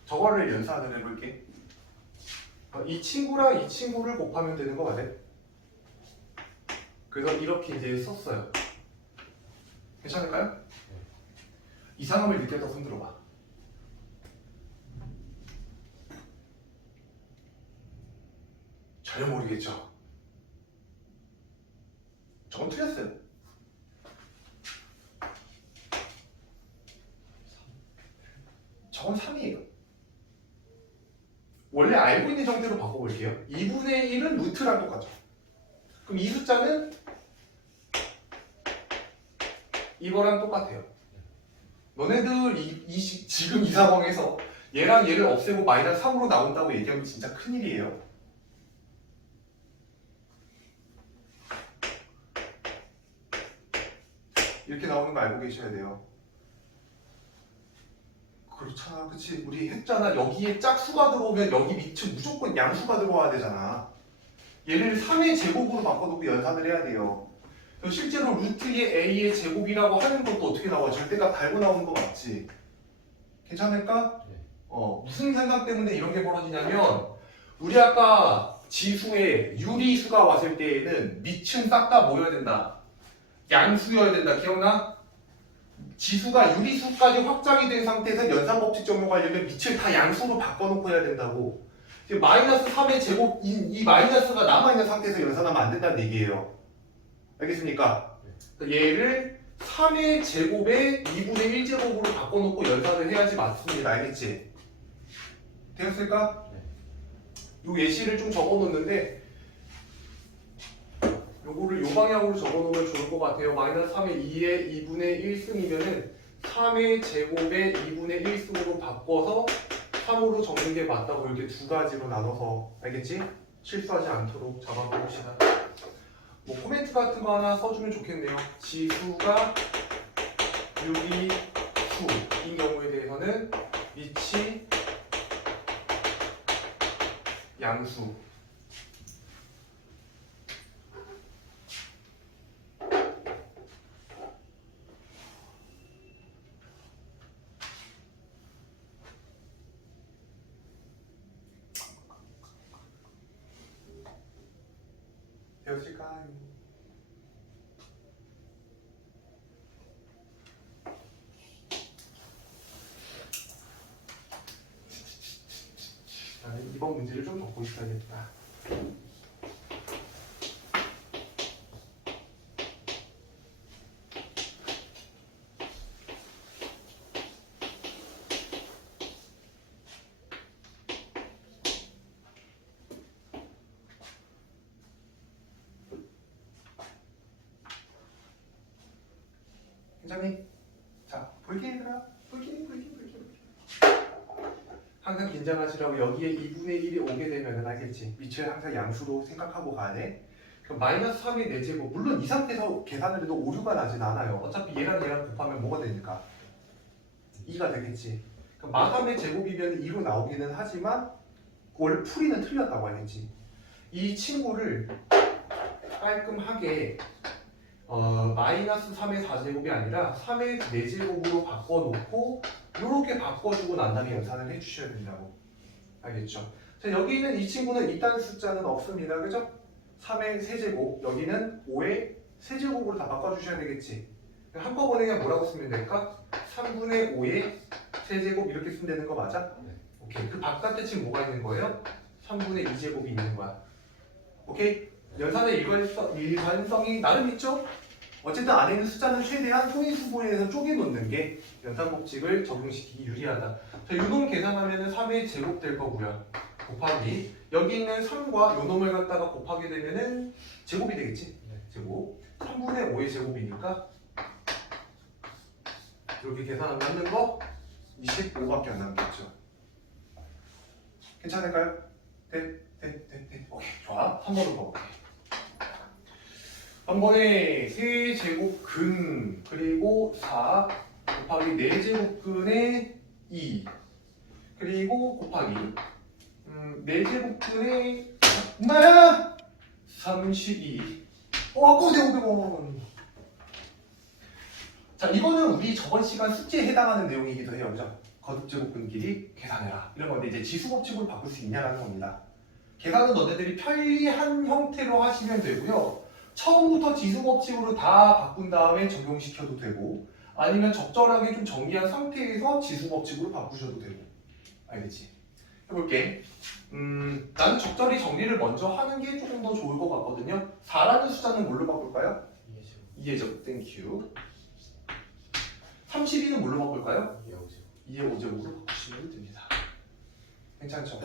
저거를 연산을 해볼게. 이 친구랑 이 친구를 곱하면 되는 거 맞아요? 그래서 이렇게 이제 썼어요. 괜찮을까요? 이상함을 느꼈다 손 들어봐. 전혀 모르겠죠? 저건 틀렸어요. 저건 3이에요. 원래 알고 있는 형태로 바꿔볼게요. 2분의 1은 루트랑 똑같죠. 그럼 이 숫자는 이거랑 똑같아요. 너네들 지금 이 상황에서 얘랑 얘를 없애고 마이너스 3으로 나온다고 얘기하면 진짜 큰일이에요. 이렇게 나오는 거 알고 계셔야 돼요. 그렇잖아, 그치? 우리 했잖아. 여기에 짝수가 들어오면 여기 밑에 무조건 양수가 들어와야 되잖아. 얘를 3의 제곱으로 바꿔놓고 연산을 해야 돼요. 그래서 실제로 루트의 a의 제곱이라고 하는 것도 어떻게 나와? 절대값 달고 나오는 거 맞지? 괜찮을까? 네. 무슨 생각 때문에 이런 게 벌어지냐면 우리 아까 지수에 유리수가 왔을 때에는 밑은 싹 다 뭐여야 된다? 양수여야 된다. 기억나? 지수가 유리수까지 확장이 된 상태에서 연산법칙 적용하려면 밑을 다 양수로 바꿔놓고 해야 된다고. 지금 마이너스 3의 제곱, 이 마이너스가 남아있는 상태에서 연산하면 안 된다는 얘기예요. 알겠습니까? 얘를 3의 제곱에 2분의 1제곱으로 바꿔놓고 연산을 해야지 맞습니다. 알겠지? 되었을까? 요 예시를 좀 적어놓는데 요거를 요 방향으로 적어놓으면 좋을 것 같아요. 마이너스 3의 2의 2분의 1승이면은 3의 제곱에 2분의 1승으로 바꿔서 3으로 적는 게 맞다고 이렇게 두 가지로 나눠서 알겠지? 실수하지 않도록 잡아봅시다. 뭐 코멘트 같은 거 하나 써주면 좋겠네요. 지수가 유리수인 경우에 대해서는 밑이 양수. 되었을까요? 나는 이번 문제를 좀 적고 있어야겠다. 괜찮니? 자, 볼게 얘들아. 볼게. 항상 긴장하시라고. 여기에 2분의 1이 오게 되면은 알겠지? 밑을 항상 양수로 생각하고 가야 돼. 그럼 마이너스 3의 4제곱. 물론 이 상태에서 계산을 해도 오류가 나진 않아요. 어차피 얘랑 곱하면 뭐가 되니까? 2가 되겠지. 그럼 마3의 제곱이면 2로 나오기는 하지만 원래 풀이는 틀렸다고 알겠지? 이 친구를 깔끔하게 마이너스 3의 4제곱이 아니라 3의 4제곱으로 바꿔놓고 이렇게 바꿔주고 난 다음에 연산을 해주셔야 된다고. 알겠죠? 자, 여기 있는 이 친구는 이딴 숫자는 없습니다. 그죠? 3의 세제곱, 여기는 5의 세제곱으로 다 바꿔주셔야 되겠지. 한꺼번에 그냥 뭐라고 쓰면 될까? 3분의 5의 세제곱 이렇게 쓰면 되는 거 맞아? 네. 오케이. 그 바깥에 지금 뭐가 있는 거예요? 3분의 2제곱이 있는 거야. 오케이? 연산의 일관성이 나름 있죠? 어쨌든 안에 있는 숫자는 최대한 통일수분해에서 쪼개놓는 게 연산법칙을 적용시키기 유리하다. 자, 요놈 계산하면 3의 제곱 될 거고요. 곱하기 여기 있는 3과 요놈을 갖다가 곱하게 되면은 제곱이 되겠지? 제곱 3분의 5의 제곱이니까 이렇게 계산하면 남는 거 25밖에 안 남겠죠. 괜찮을까요? 네. 오케이, 좋아. 3번으로 가볼게. 한 번에 세제곱근 그리고 4 곱하기 4제곱근의 2 그리고 곱하기 4제곱근의 엄마야 32 아까워 500원. 자, 이거는 우리 저번 시간 숙제에 해당하는 내용이기도 해요. 그죠? 거듭제곱근 길이 계산해라 이런 건데 이제 지수법칙으로 바꿀 수 있냐라는 겁니다. 계산은 너네들이 편리한 형태로 하시면 되고요. 처음부터 지수법칙으로 다 바꾼 다음에 적용시켜도 되고 아니면 적절하게 좀 정리한 상태에서 지수법칙으로 바꾸셔도 되고. 알겠지? 해볼게. 나는 적절히 정리를 먼저 하는 게 조금 더 좋을 것 같거든요. 4라는 숫자는 뭘로 바꿀까요? 2의 제곱. 땡큐. 32는 뭘로 바꿀까요? 2의 5제곱으로 바꾸시면 됩니다. 괜찮죠?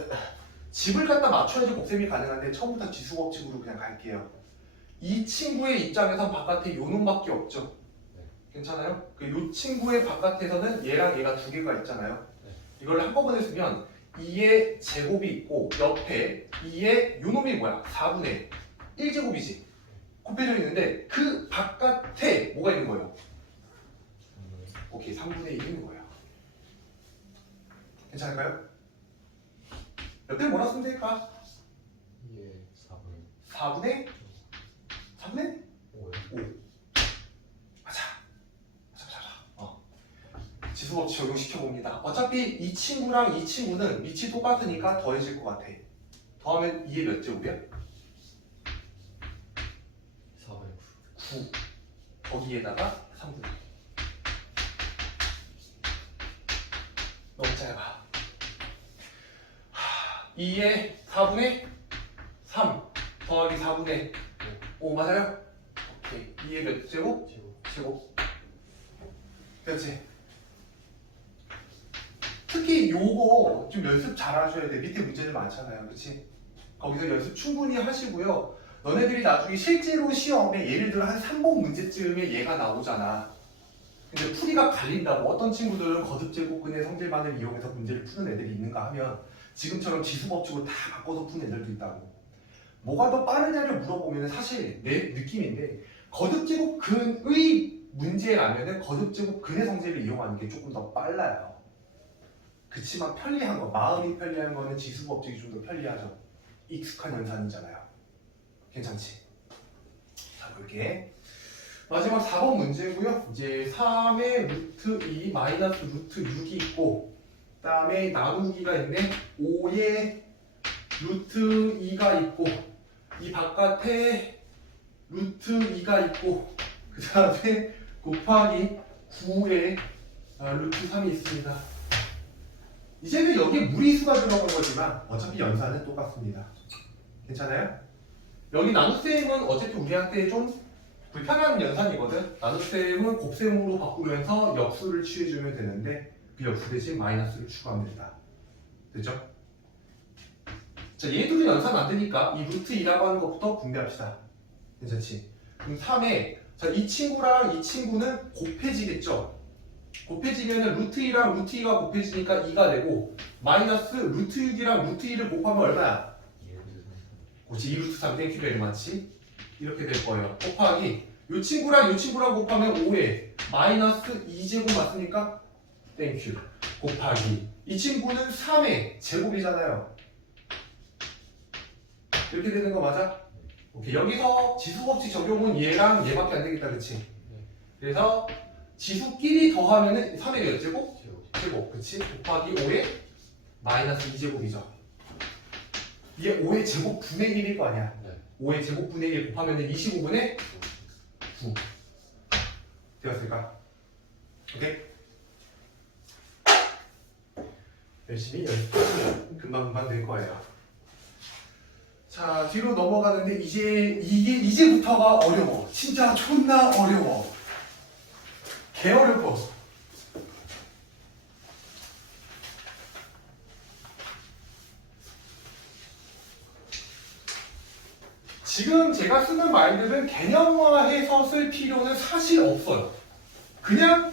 집을 갖다 맞춰야지 곱셈이 가능한데 처음부터 지수법칙으로 그냥 갈게요. 이 친구의 입장에선 바깥에 요 놈밖에 없죠. 네. 괜찮아요? 요 친구의 바깥에서는 얘랑 얘가 두 개가 있잖아요. 네. 이걸 한꺼번에 쓰면 2의 제곱이 있고 옆에 2의 요 놈이 뭐야? 4분의 1제곱이지. 곱해져 있는데 그 바깥에 뭐가 있는 거예요? 3분의 1인 거예요. 괜찮을까요? 몇 대 뭐라 쓰면 될까? 2의 4분의 4분의 3분의 5요. 5. 맞아. 지수법칙 적용시켜봅니다. 어차피 이 친구랑 이 친구는 밑이 똑같으니까 더해질 것 같아. 더하면 2의 몇 제곱이야? 4분의 9. 거기에다가 3분의 1. 너무 짧아. 2의 4분의 3 더하기 4분의 5 맞아요? 오케이. 2의 몇 제곱? 9. 제곱. 그렇지. 특히 요거 좀 연습 잘 하셔야 돼. 밑에 문제들 많잖아요. 그렇지? 거기서 연습 충분히 하시고요. 너네들이 나중에 실제로 시험에 예를 들어 한 3번 문제쯤에 얘가 나오잖아. 근데 풀이가 갈린다고 어떤 친구들은 거듭제곱근의 성질만을 이용해서 문제를 푸는 애들이 있는가 하면 지금처럼 지수법칙으로 다 바꿔서 푸는 애들도 있다고. 뭐가 더 빠르냐를 물어보면 사실 내 느낌인데 거듭제곱근의 문제라면은 거듭제곱근의 성질을 이용하는 게 조금 더 빨라요. 그치만 편리한 거, 마음이 편리한 거는 지수법칙이 좀 더 편리하죠. 익숙한 연산이잖아요. 괜찮지? 자, 볼게. 마지막 4번 문제고요. 이제 3의 루트 2 마이너스 루트 6이 있고 그 다음에 나누기가 있네. 5의 루트 2가 있고 이 바깥에 루트 2가 있고 그 다음에 곱하기 9의 루트 3이 있습니다. 이제는 여기에 무리수가 들어간 거지만 어차피 연산은 똑같습니다. 괜찮아요? 여기 나눗셈은 어차피 우리한테 좀 불편한 연산이거든. 나눗셈은 곱셈으로 바꾸면서 역수를 취해주면 되는데 그 역수 대신 마이너스를 추가하면 된다. 됐죠? 자, 얘들은 연산 안 되니까 이 루트 2라고 하는 것부터 분배합시다. 괜찮지? 그럼 3에 자, 이 친구랑 이 친구는 곱해지겠죠? 곱해지면 루트 2랑 루트 2가 곱해지니까 2가 되고 마이너스 루트 6이랑 루트 2를 곱하면 얼마야? 그렇지, 2루트 3 땡큐 베리 마치 이렇게 될 거예요. 곱하기 이 친구랑 곱하면 5에 마이너스 2제곱 맞습니까? 땡큐. 곱하기 이 친구는 3의 제곱이잖아요. 이렇게 되는 거 맞아? 오케이. 여기서 지수법칙 적용은 얘랑 얘밖에 안 되겠다, 그치? 그래서 지수끼리 더하면은 3의 몇 제곱? 제곱, 그치? 곱하기 5의 마이너스 2제곱이죠. 이게 5의 제곱 분의 1일 거 아니야? 네. 5의 제곱 분의 1 곱하면은 25분의 9 되었을까? 오케이? 열심히 연습하시면 금방금방 될 거예요. 자, 뒤로 넘어가는데 이제부터가 어려워. 진짜 존나 어려워. 개 어려워. 지금 제가 쓰는 말들은 개념화해서 쓸 필요는 사실 없어요. 그냥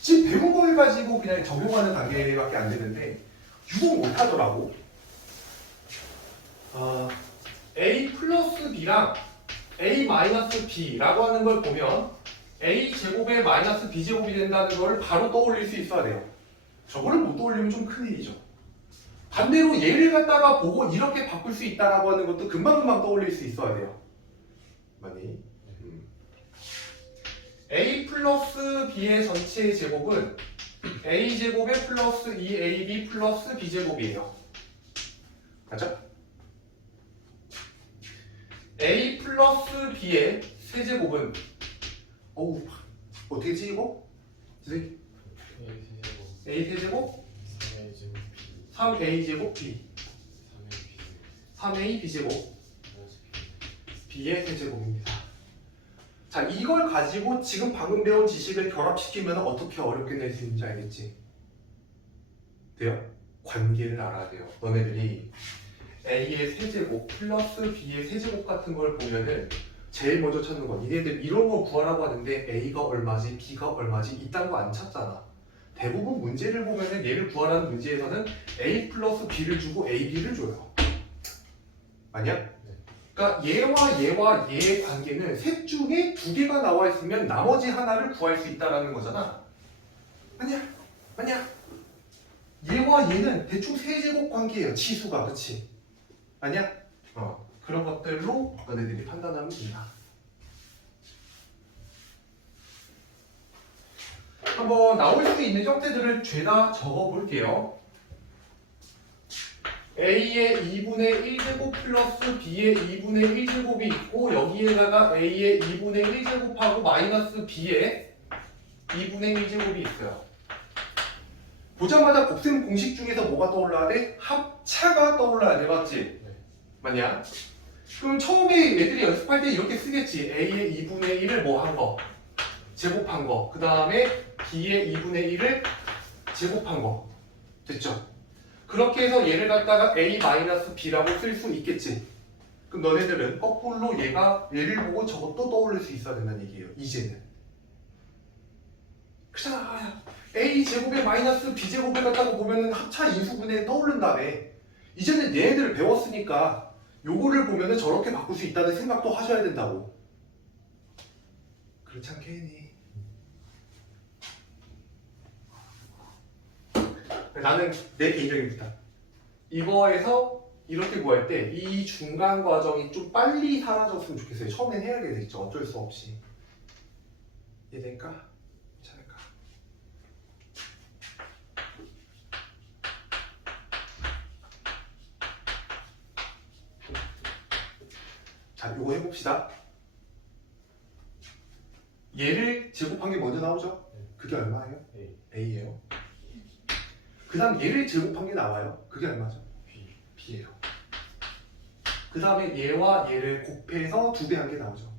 지금 배운 걸 가지고 그냥 적용하는 단계밖에 안 되는데 유독 못하더라고. A 플러스 B랑 A 마이너스 B라고 하는 걸 보면 A 제곱에 마이너스 B 제곱이 된다는 걸 바로 떠올릴 수 있어야 돼요. 저거를 못 떠올리면 좀 큰일이죠. 반대로 얘를 갖다가 보고 이렇게 바꿀 수 있다라고 하는 것도 금방금방 떠올릴 수 있어야 돼요. 맞니? A 플러스 B의 전체 제곱은 A 제곱에 플러스 2AB 플러스 B 제곱이에요. 맞죠? A 플러스 B의 세제곱은 어우 어떻게 지 이거? A 세제곱 3A 제곱 B 3A B 제곱 B의 세제곱입니다. 자, 이걸 가지고 지금 방금 배운 지식을 결합시키면 어떻게 어렵게 낼 수 있는지 알겠지? 돼요? 관계를 알아야 돼요. 너네들이 A의 세제곱 플러스 B의 세제곱 같은 걸 보면은 제일 먼저 찾는 건 니네들 이런 거 구하라고 하는데 A가 얼마지, B가 얼마지 이딴 거 안 찾잖아. 대부분 문제를 보면은 얘를 구하라는 문제에서는 A 플러스 B를 주고 A, B를 줘요. 아니야? 그러니까 얘와 얘의 관계는 셋 중에 두 개가 나와 있으면 나머지 하나를 구할 수 있다라는 거잖아. 아니야. 얘와 얘는 대충 세제곱 관계예요. 치수가. 그치? 아니야? 그런 것들로 너네들이 판단하면 된다. 한번 나올 수 있는 형태들을 죄다 적어볼게요. A의 2분의 1제곱 플러스 B의 2분의 1제곱이 있고 여기에다가 A의 2분의 1제곱하고 마이너스 B의 2분의 1제곱이 있어요. 보자마자 곱셈 공식 중에서 뭐가 떠올라야 돼? 합차가 떠올라야 돼. 맞지? 네. 맞냐? 그럼 처음에 애들이 연습할 때 이렇게 쓰겠지. A의 2분의 1을 뭐 한 거? 제곱한 거. 그 다음에 B의 2분의 1을 제곱한 거. 됐죠? 그렇게 해서 얘를 갖다가 A-B라고 쓸 수 있겠지. 그럼 너네들은 거꾸로 얘를 보고 저것도 떠올릴 수 있어야 된다는 얘기예요. 이제는. 그렇잖아. A제곱에 마이너스 B제곱을 갖다가 보면은 합차 인수분해 떠오른다며. 이제는 얘네들을 배웠으니까 요거를 보면은 저렇게 바꿀 수 있다는 생각도 하셔야 된다고. 그렇지 않겠니? 나는 내 개인적입니다. 이거에서 이렇게 구할 때 이 중간 과정이 좀 빨리 사라졌으면 좋겠어요. 처음엔 해야 되겠죠. 어쩔 수 없이. 이해될까? 괜찮을까? 자, 요거 해봅시다. 얘를 제곱한 게 먼저 나오죠? 그게 얼마예요? A예요. 그 다음 얘를 제곱한 게 나와요. 그게 얼마죠? B예요. 그 다음에 얘와 얘를 곱해서 2배 한 게 나오죠.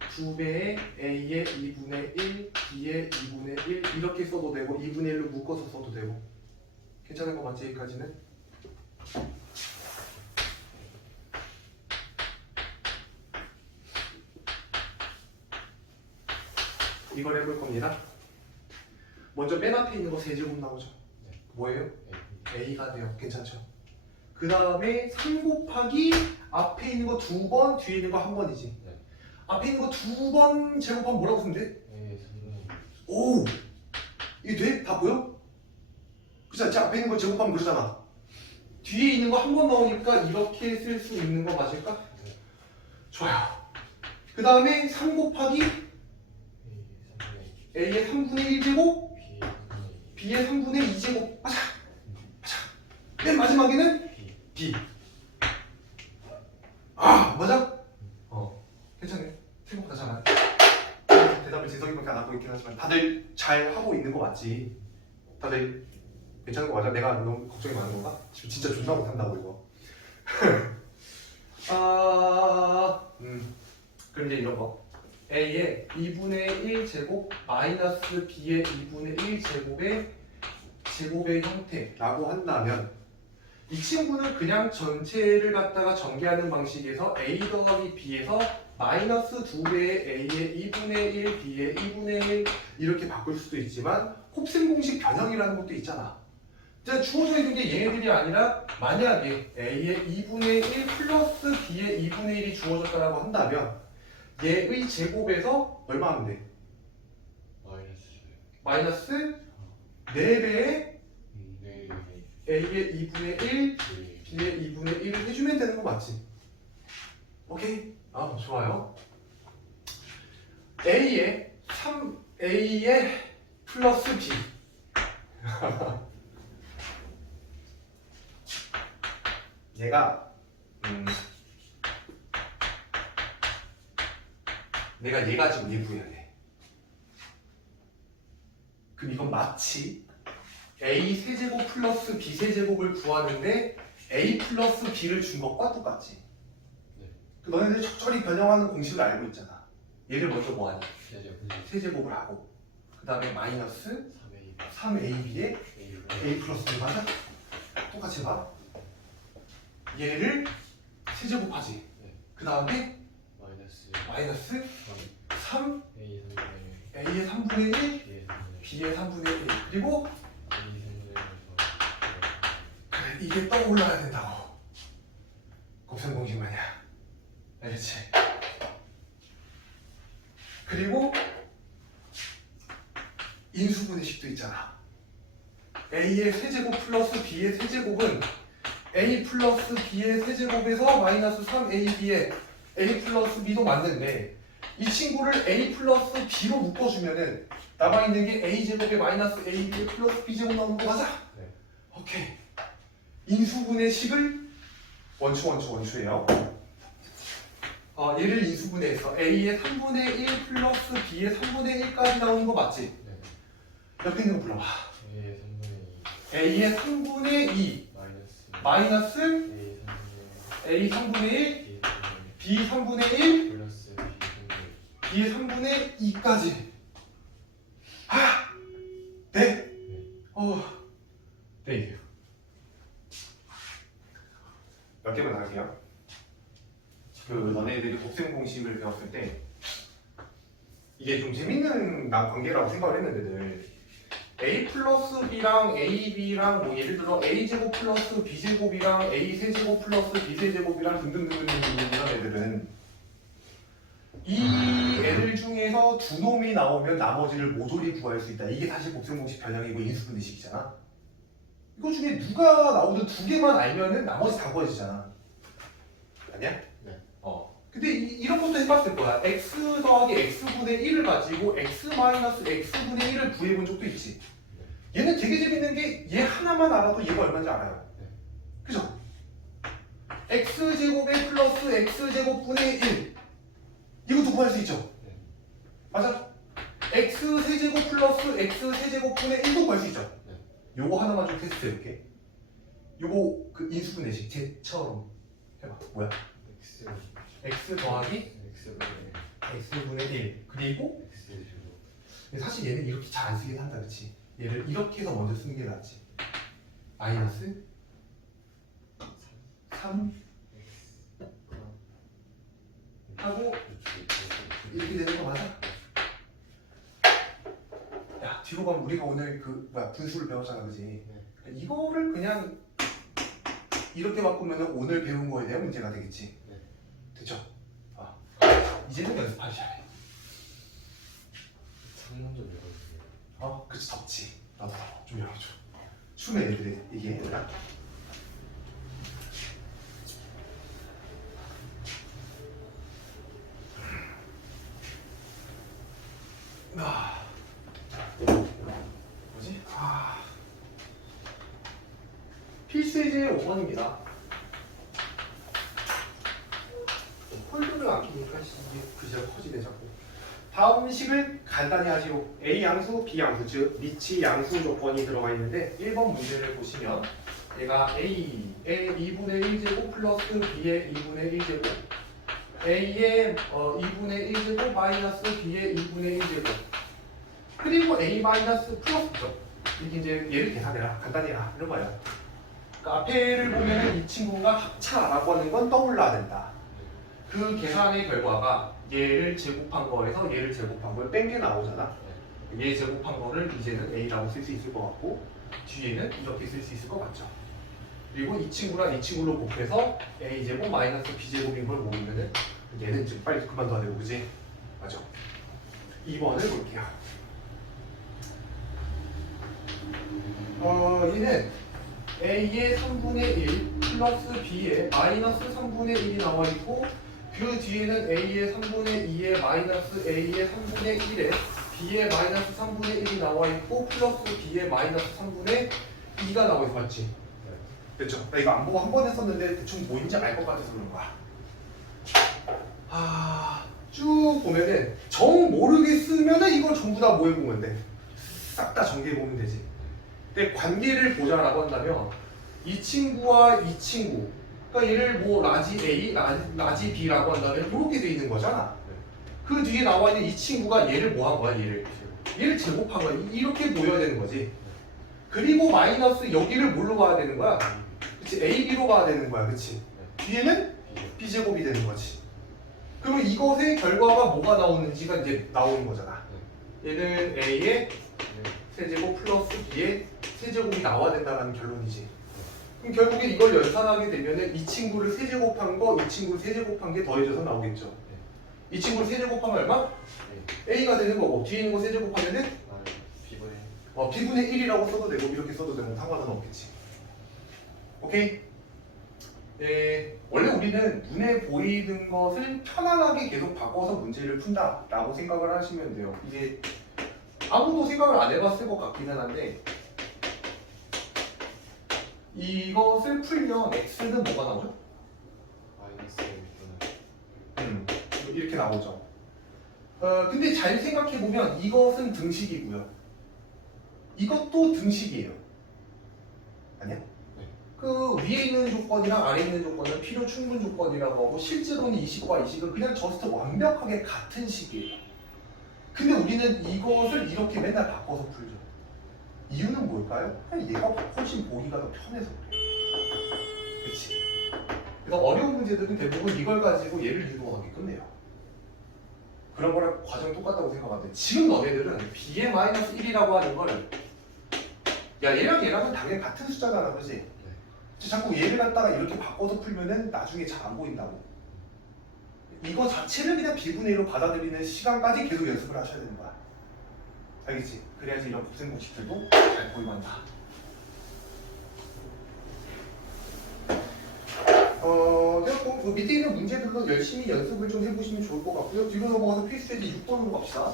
2배의 A의 2분의 1, B의 2분의 1 이렇게 써도 되고 2분의 1로 묶어서 써도 되고 괜찮은 거 맞지? 여기까지는? 이걸 해볼 겁니다. 먼저 맨 앞에 있는 거 세제곱 나오죠? 네. 뭐예요? A가 돼요. 괜찮죠? 그 다음에 3 곱하기 앞에 있는 거 2번, 뒤에 있는 거 1번이지. 네. 앞에 있는 거 2번 제곱하면 뭐라고 쓰면 돼? A 3분의 오! 이게 돼? 다 보여? 그치? 자, 앞에 있는 거 제곱하면 그러잖아. 뒤에 있는 거 1번 나오니까 이렇게 쓸 수 있는 거 맞을까? 네. 좋아요. 그 다음에 3 곱하기 A 3분의 A의 3분의 1제곱, B 3분의 B의 3분의 2제곱. 맞아! 맞아! 맨 마지막에는 B B. 아! 맞아? 괜찮네. 생각보다 잘하네. 대답을 재석이밖에 안 하고 있긴 하지만 다들 잘 하고 있는 거 맞지? 다들 괜찮은 거 맞아? 내가 너무 걱정이 많은 건가? 지금 진짜 존나 못한다고 이거. 그럼 이제 이런 거. A의 2분의 1 제곱 마이너스 B의 2분의 1 제곱의 형태라고 한다면 이 친구는 그냥 전체를 갖다가 전개하는 방식에서 A 더하기 B에서 마이너스 2배의 A의 2분의 1, B의 2분의 1 이렇게 바꿀 수도 있지만 곱셈 공식 변형이라는 것도 있잖아. 이제 주어져 있는 게 얘네들이 아니라 만약에 A의 2분의 1 플러스 B의 2분의 1이 주어졌다고 한다면 얘의 제곱에서 얼마 하면 돼? 마이너스 4배의 A의 2분의 1, B의 2분의 1을 해주면 되는 거 맞지? 오케이? 좋아요. A의 플러스 B 얘가 내가 얘 가지고 얘 구해야 돼. 그럼 이건 마치 A 세제곱 플러스 B 세제곱을 구하는데 A 플러스 B를 준 것과 똑같지. 네. 그 너네들이 적절히 변형하는 공식을 알고 있잖아. 얘를 먼저 뭐하니? 세제곱 세제곱을 하고 그 다음에 마이너스 3A 3AB에 A 플러스 B 맞아? 똑같이 봐. 얘를 세제곱하지. 네. 그 다음에 마이너스 3 A 3분의 A의 3분의 1 1 B의 3분의 1 그리고 A 3분의 1에서 그래 이게 떠올라야 된다고. 곱셈 공식 마냥. 알겠지? 인수분해식도 있잖아. a의 세제곱 플러스 b의 세제곱은 a 플러스 b의 세제곱에서 마이너스 3ab의 a 플러스 b도 맞는데 이 친구를 a 플러스 b로 묶어주면은 남아있는 게 a제곱에 마이너스 ab의 플러스 b제곱 나오는 거 맞아? 네. 오케이. 인수분해식을 원추예요. 얘를 인수분해해서 a의 3분의 1 플러스 b의 3분의 1까지 나오는 거 맞지? 네. 옆에 있는 거 불러봐. A의 3분의 2 a의 3분의 2 마이너스 마이너스 A 3분의 a 3분의 1 1 b 3분의 1 플러스 b의 3분의 2까지. 네? 네. 몇 개만 할게요. 너네들이 곱셈 공식을 배웠을 때 이게 좀 재밌는 관계라고 생각을 했는데 늘 a 플러스 b랑 ab랑 뭐 예를 들어 a제곱 플러스 b제곱이랑 a 세제곱 플러스 b 세제곱이랑 등등등등 이런 애들은 이 애들 중에서 두 놈이 나오면 나머지를 모조리 구할 수 있다. 이게 사실 곱셈 공식 변형이고 인수분해식이잖아. 이거 중에 누가 나오든 두 개만 알면은 나머지 다 구해지잖아. 아니야? 네. 근데 이런 것도 해봤을 거야. x 더하기 x분의 1을 가지고 x 마이너스 x분의 1을 구해본 적도 있지. 얘는 되게 재밌는 게 얘 하나만 알아도 얘가 얼마인지 알아요. 네. 그죠? x제곱에 플러스 x제곱분의 1 이것도 구할 수 있죠. 네. 맞아? x 세제곱 플러스 x 세제곱분의 1도 구할 수 있죠. 네. 요거 하나만 좀 테스트 해볼게. 요거 그 인수분해식 쟤처럼 해봐. 뭐야? X x 더하기 X분의 x분의 1 그리고 X 제곱 근데 사실 얘는 이렇게 잘 안 쓰긴 한다, 그렇지? 얘를 이렇게 해서 먼저 쓰는 게 낫지. 마이너스 3 하고 이렇게 되는 거 맞아? 야, 뒤로 가면 우리가 오늘 분수를 배웠잖아, 그지? 이거를 그냥 이렇게 바꾸면 오늘 배운 거에 대한 문제가 되겠지. 네. 됐죠? 이제는 연습하셔야 해. 창문 좀 열어주세요. 그치, 덥지. 나도 좀 열어줘. 추운 애들이 이게 얘들아. 뭐지? 필수의 5번입니다. 폴더를 안 끼니까 이게 글씨가 커지네 자꾸. 다음 식을 간단히 하지요. A 양수, B 양수, 즉 미치 양수 조건이 들어가 있는데 1번 문제를 보시면 얘가 A의 2분의 1제곱 플러스 B의 2분의 1제곱 A의 2분의 1제곱 마이너스 B의 2분의 1제곱 그리고 A 마이너스 플러스죠. 이게 이제 얘를 계산해라. 간단히 해라. 이런 거야. 그러니까 앞에를 보면 이 친구가 합차라고 하는 건 떠올라야 된다. 그 계산의 결과가 얘를 제곱한 거에서 얘를 제곱한 걸 뺀 게 나오잖아. 얘 제곱한 거를 이제는 A라고 쓸 수 있을 것 같고 뒤에는 이렇게 쓸 수 있을 것 같죠. 그리고 이 친구랑 이 친구로 곱해서 A제곱 마이너스 B제곱인 걸 모으면은 얘는 지금 빨리 그만둬야 되고 그지? 맞아. 2번을 볼게요. 얘는 A의 3분의 1 플러스 B의 마이너스 3분의 1이 나와 있고 그 뒤에는 A의 3분의 2에 마이너스 A의 3분의 1에 B의 마이너스 3분의 1이 나와 있고 플러스 B의 마이너스 3분의 2가 나와 있어 맞지? 됐죠? 나 이거 안 보고 한 번 했었는데 대충 뭐인지 알 것 같아서 그런 거야. 쭉 보면은 정 모르겠으면은 이걸 전부 다 뭐 해보면 돼? 싹 다 전개해 보면 되지. 근데 관계를 보자라고 한다면 이 친구와 이 친구 그러니까 얘를 뭐 라지 A, 라지 B라고 한다면 이렇게 돼 있는 거잖아. 그 뒤에 나와 있는 이 친구가 얘를 뭐 한 거야? 얘를 제곱한 거야. 이렇게 모여야 되는 거지. 그리고 마이너스 여기를 뭘로 봐야 되는 거야? 그치? AB로 봐야 되는 거야. 그치? 뒤에는 B제곱이 되는 거지. 그러면 이것의 결과가 뭐가 나오는지가 이제 나오는 거잖아. 얘는 A의 세제곱 플러스 B의 세제곱이 나와야 된다는 결론이지. 그럼 결국에 이걸 연산하게 되면은 이 친구를 세제곱한 거, 이 친구를 세제곱한 게 더해져서 나오겠죠. 이 친구를 세제곱하면 얼마? A가 되는 거고 뒤에 있는 거 세제곱하면은 B분의 B분의 1이라고 써도 되고 이렇게 써도 되고 상관은 없겠지. 오케이? 네, 원래 우리는 눈에 보이는 것을 편안하게 계속 바꿔서 문제를 푼다라고 생각을 하시면 돼요. 이게 아무도 생각을 안 해봤을 것 같기는 한데 이것을 풀면 x는 뭐가 나오죠? 마이너스 B분의 이렇게 나오죠. 근데 잘 생각해보면 이것은 등식이고요. 이것도 등식이에요. 아니야? 네. 그 위에 있는 조건이랑 아래에 있는 조건은 필요 충분 조건이라고 하고 실제로는 이 식과 이 식은 그냥 저스트 완벽하게 같은 식이에요. 근데 우리는 이것을 이렇게 맨날 바꿔서 풀죠. 이유는 뭘까요? 그냥 얘가 훨씬 보기가 더 편해서 그래요. 그치? 그래서 어려운 문제들은 대부분 이걸 가지고 얘를 이동하게 끝내요. 그런 거랑 과정이 똑같다고 생각하는데 지금 너네들은 b의 마이너스 1이라고 하는 걸 야 얘랑 얘랑은 당연히 같은 숫자잖아, 그지? 자꾸 얘를 갖다가 이렇게 바꿔서 풀면은 나중에 잘 안 보인다고. 이거 자체를 그냥 b분의 1로 받아들이는 시간까지 계속 연습을 하셔야 되는 거야. 알겠지? 그래야지 이런 곱셈 공식들도 잘 보이만다. 그래서 그 밑에 있는 문제들로 열심히 연습을 좀 해보시면 좋을 것 같고요. 뒤로 넘어가서 필수예제 6번으로 갑시다.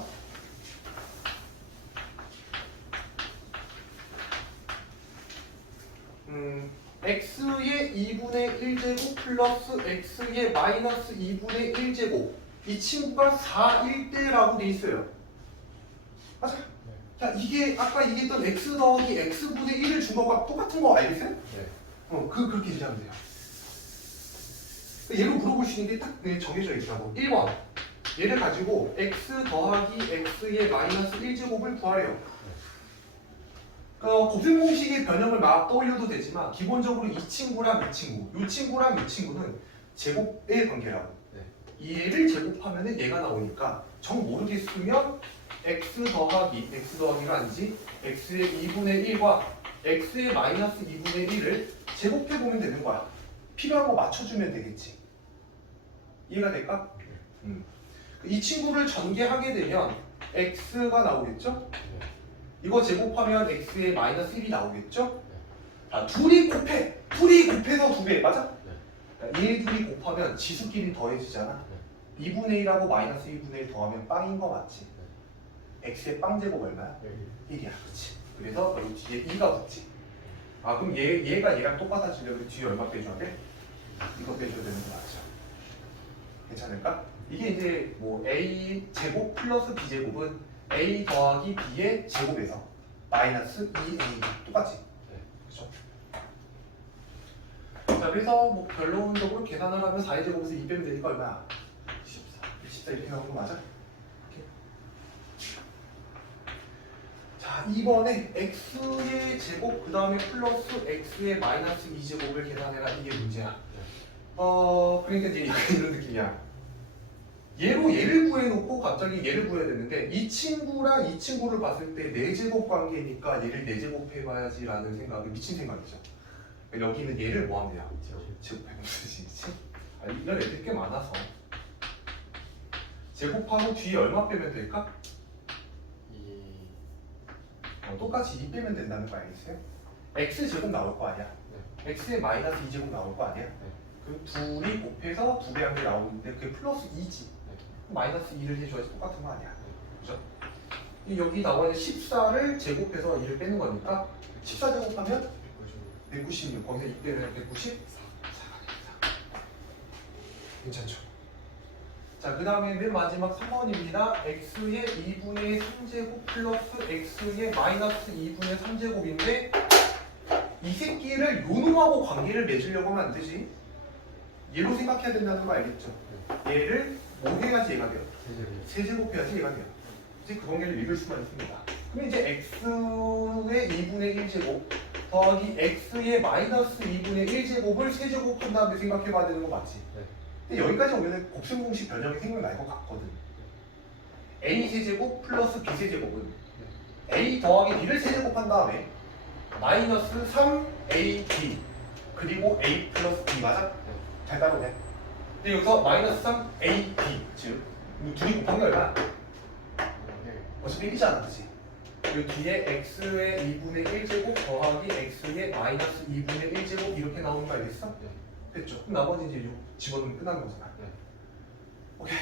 x의 2분의 1제곱 플러스 x의 마이너스 2분의 1제곱 이 친구가 4일대라고 돼 있어요. 맞아? 자, 이게 아까 얘기했던 x 더하기 x분의 1을 준 것과 똑같은 거 알겠어요? 네. 그렇게 이해하면 돼요. 얘로 물어볼 수 있는 게 딱 정해져 있다고. 1번 얘를 가지고 x 더하기 x의 마이너스 1제곱을 구하래요. 곱셈 공식의 변형을 막 떠올려도 되지만 기본적으로 이 친구랑 이 친구, 이 친구랑 이 친구는 제곱의 관계라고. 네. 얘를 제곱하면 얘가 나오니까 정 모르겠으면 x가 아니지 x의 2분의 1과 x의 마이너스 2분의 1을 제곱해보면 되는 거야. 필요한 거 맞춰주면 되겠지. 이해가 될까? 이 친구를 전개하게 되면 x가 나오겠죠? 이거 제곱하면 x의 마이너스 1이 나오겠죠? 자, 둘이 곱해서 2배, 맞아? 얘 둘이 곱하면 지수끼리 더해지잖아. 2분의 1하고 마이너스 2분의 1 더하면 빵인 거 맞지? x의 빵 제곱 얼마야? 1이야, 그치? 그래서 여기 뒤에 2가 붙지. 아, 그럼 얘가 얘랑 똑같아지려면 뒤에 얼마 빼줘야 돼? 이거 빼줘야 되는 거 맞죠? 괜찮을까? 이게 이제 뭐 a 제곱 플러스 b 제곱은 a 더하기 b의 제곱에서 마이너스 2a 똑같지? 그렇죠? 자, 그래서 뭐 결론적으로 계산을 하면 4의 제곱에서 2 빼면 되니까 얼마야? 24 이렇게 나오는 거 맞아? 이렇게. 자, 이번에 x의 제곱 그 다음에 플러스 x의 마이너스 2제곱을 계산해라. 이게 문제야. 그러니까 이제 약간 이런 느낌이야. 얘를 구해놓고 갑자기 얘를 구해야 되는데 이 친구랑 이 친구를 봤을 때 4제곱 관계니까 얘를 4제곱 해봐야지 라는 생각이 미친 생각이죠. 여기는 얘를 뭐 하면 돼요? 제곱해보면 되지, 그치? 이런 애들이 꽤 많아서 제곱하고 뒤에 얼마 빼면 될까? 똑같이 2 빼면 된다는 거 알겠어요? x제곱 나올 거 아니야? x의 마이너스 2제곱 나올 거 아니야? 그럼 둘이 곱해서 2배 한 게 나오는데 그게 플러스 2지. 마이너스 2를 해줘야지 똑같은 거 아니야. 그죠? 여기 나와 있는 14를 제곱해서 2를 빼는 거니까 14 제곱하면 196. 거기서 2 빼면 194. 괜찮죠? 자, 그 다음에 맨 마지막 3번입니다. x의 2분의 3제곱 플러스 x의 마이너스 2분의 3제곱인데 이 새끼를 요놈하고 관계를 맺으려고 하면 안 되지. 얘로 생각해야 된다는 거 알겠죠? 얘를 뭐 해야지 얘가 돼요? 세제곱해야지 얘가 돼요. 이제 그 관계를 읽을 수만 있습니다. 그럼 이제 x의 2분의 1제곱 더하기 x의 마이너스 2분의 1제곱을 세제곱한 다음에 생각해봐야 되는 거 맞지? 근데 여기까지 오면 곱셈 공식 변형이 생각날 것 같거든. a 세제곱 플러스 b 세제곱은 a 더하기 b를 세제곱한 다음에 마이너스 3ab 그리고 a 플러스 b 맞아? 잘 따라오네. 근데 여기서 마이너스 3ab 즉 둘이 곱한 게 얼마야? 어차피 1이잖아, 그치? 그 뒤에 x의 2분의 1제곱 더하기 x의 마이너스 2분의 1제곱 이렇게 나오는 거 알겠어? 네. 됐죠? 그럼 나머지 이제 6 집어넣으면 끝나는 거잖아. 네. 오케이.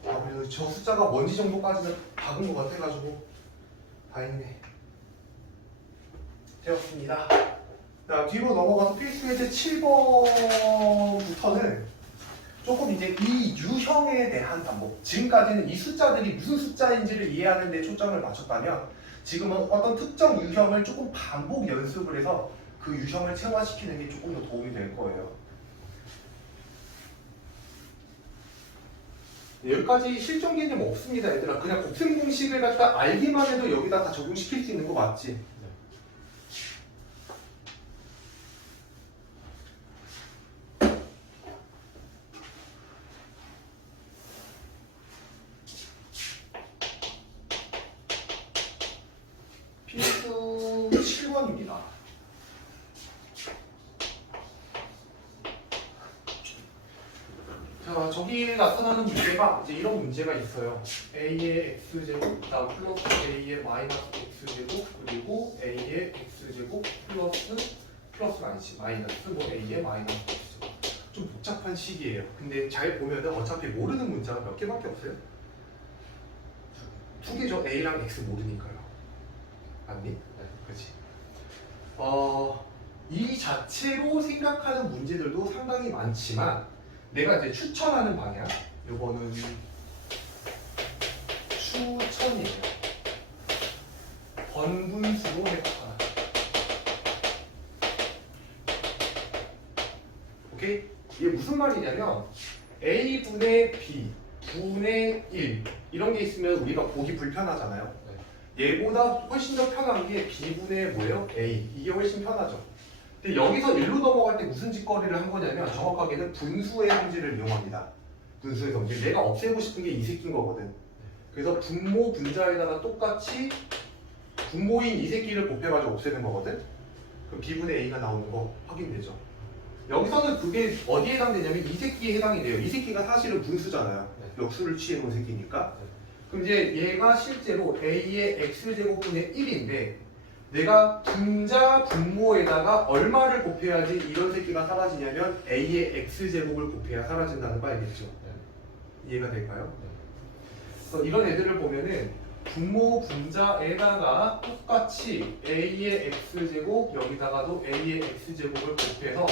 그래서 저 숫자가 뭔지 정도까지는 박은 것 같아가지고 다행이네. 되었습니다. 자, 뒤로 넘어가서 필수 예제 7번부터는 조금 이제 이 유형에 대한 반복. 지금까지는 이 숫자들이 무슨 숫자인지를 이해하는 데 초점을 맞췄다면 지금은 어떤 특정 유형을 조금 반복 연습을 해서 그 유형을 체화시키는 게 조금 더 도움이 될 거예요. 여기까지 실전 개념 없습니다, 얘들아. 그냥 곱셈 공식을 갖다 알기만 해도 여기다 다 적용시킬 수 있는 거 맞지? 필수 7번입니다. 자, 저기에 나타나는 문제가 이제 이런 문제가 있어요. a의 x제곱, 그다음 플러스 a의 마이너스 x제곱, 그리고 a의 x제곱 플러스가 아니지, 마이너스 뭐 a의 마이너스 x제곱. 좀 복잡한 식이에요. 근데 잘 보면은 어차피 모르는 문자가 몇 개밖에 없어요. 두 개죠. a랑 x 모르니까요. 맞니? 네. 그렇지. 이 자체로 생각하는 문제들도 상당히 많지만 내가 이제 추천하는 방향, 요거는 추천이에요. 번분수로 해석하라. 오케이? 이게 무슨 말이냐면 a분의 b 분의 1 이런 게 있으면 우리가 보기 불편하잖아요. 얘보다 훨씬 더 편한 게 b분의 뭐예요? a. 이게 훨씬 편하죠. 근데 여기서 1로 넘어갈 때 무슨 짓거리를 한 거냐면 정확하게는 분수의 성질을 이용합니다. 분수의 성질. 내가 없애고 싶은 게 이 새끼인 거거든. 그래서 분모 분자에다가 똑같이 분모인 이 새끼를 곱해가지고 없애는 거거든. 그럼 b분의 a가 나오는 거 확인되죠. 여기서는 그게 어디에 해당되냐면 이 새끼에 해당이 돼요. 이 새끼가 사실은 분수잖아요. 역수를 취해놓은 새끼니까. 그럼 이제 얘가 실제로 a의 x제곱분의 1인데 내가 분자 분모에다가 얼마를 곱해야지 이런 새끼가 사라지냐면 a의 x제곱을 곱해야 사라진다는 거 알겠죠? 이해가 될까요? 그래서 이런 애들을 보면은 분모 분자에다가 똑같이 a의 x제곱 여기다가도 a의 x제곱을 곱해서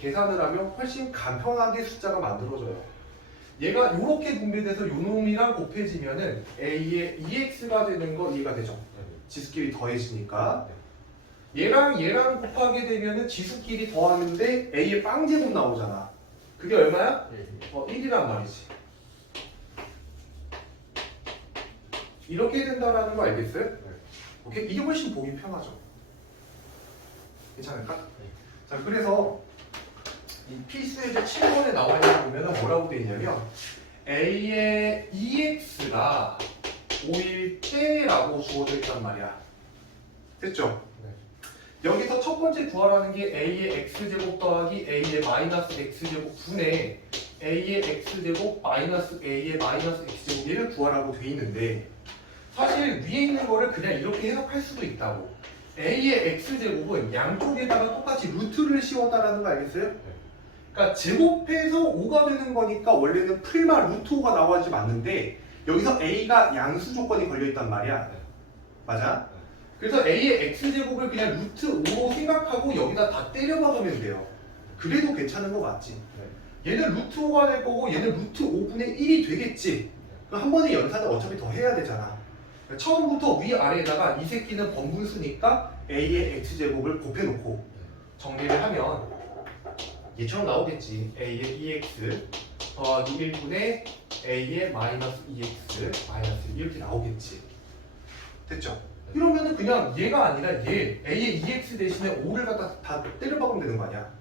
계산을 하면 훨씬 간편하게 숫자가 만들어져요. 얘가 이렇게 분배돼서 요 놈이랑 곱해지면은 a의 2x가 되는 거 이해가 되죠? 지수끼리 더해지니까 얘랑 얘랑 곱하게 되면은 지수끼리 더하는데 a의 빵제곱 나오잖아. 그게 얼마야? 1이란 말이지. 이렇게 된다라는 거 알겠어요? 오케이? 이게 훨씬 보기 편하죠. 괜찮을까? 자, 그래서 이 필수의 7번에 나와 있는 거 보면은 뭐라고 돼 있냐면 a의 2x가 5일 때라고 주어져 있단 말이야. 됐죠? 여기서 첫 번째 구하라는 게 a의 x제곱 더하기 a의 마이너스 x제곱 분의 a의 x제곱 마이너스 a의 마이너스 x제곱 얘를 구하라고 돼 있는데 사실 위에 있는 거를 그냥 이렇게 해석할 수도 있다고. a의 x제곱은 양쪽에다가 똑같이 루트를 씌웠다라는 거 알겠어요? 그러니까 제곱해서 5가 되는 거니까 원래는 풀마 루트 5가 나와야지 맞는데 여기서 a가 양수 조건이 걸려있단 말이야. 맞아? 그래서 a의 x제곱을 그냥 루트 5로 생각하고 여기다 다 때려 박으면 돼요. 그래도 괜찮은 거 맞지? 얘는 루트 5가 될 거고 얘는 루트 5분의 1이 되겠지? 그럼 한 번에 연산을 어차피 더 해야 되잖아. 처음부터 위아래에다가 이 새끼는 번분수니까 a의 x제곱을 곱해놓고 정리를 하면 얘처럼 나오겠지. a의 2x 더하기 1분의 a의 마이너스 2x 마이너스 이렇게 나오겠지. 됐죠? 이러면은 그냥 얘가 아니라 얘 a의 2x 대신에 5를 갖다 다 때려 박으면 되는 거 아니야?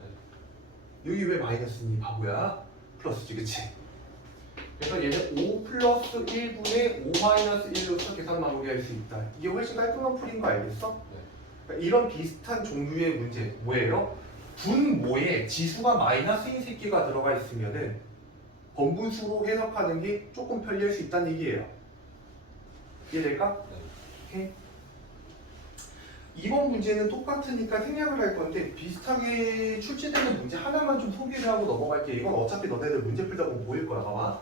여기 왜 마이너스니 바보야? 플러스지, 그치? 그래서 얘는 5 플러스 1분의 5 마이너스 1로서 계산 마무리할 수 있다. 이게 훨씬 깔끔한 풀인 거 알겠어? 그러니까 이런 비슷한 종류의 문제 뭐예요? 분모에 지수가 마이너스인 새끼가 들어가 있으면은 번분수로 해석하는 게 조금 편리할 수 있다는 얘기예요. 이해될까? 오케이. 이번 문제는 똑같으니까 생략을 할 건데 비슷하게 출제되는 문제 하나만 좀 소개를 하고 넘어갈게. 이건 어차피 너네들 문제 풀다 보면 보일 거야. 봐봐.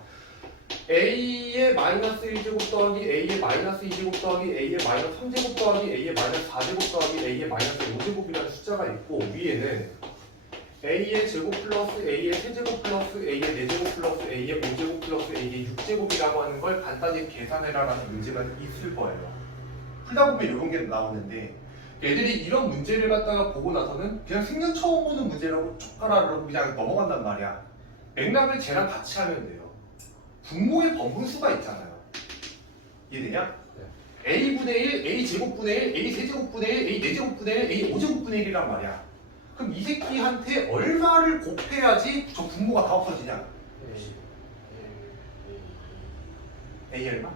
a의 마이너스 1제곱 더하기 a의 마이너스 2제곱 더하기 a의 마이너스 3제곱 더하기 a의 마이너스 4제곱 더하기 a의 마이너스 5제곱이라는 숫자가 있고 위에는 a의 제곱 플러스 a의 세제곱 플러스 a의 4제곱 플러스 a의 5제곱 플러스 a의 6제곱이라고 하는 걸 간단히 계산해라라는 문제가 있을 거예요. 풀다 보면 이런 게 나오는데 얘들이 이런 문제를 갖다가 보고 나서는 그냥 생전 처음 보는 문제라고 촉가라고 그냥 넘어간단 말이야. 맥락을 쟤랑 같이 하면 돼요. 분모의 번분수가 있잖아요. 이해되냐? 네. a분의 1, a제곱분의 1, a세제곱분의 1, a4제곱분의 1, a5제곱분의 1이란 말이야. 그럼 이 새끼한테 얼마를 곱해야지 저 분모가 다 없어지냐? a 얼마?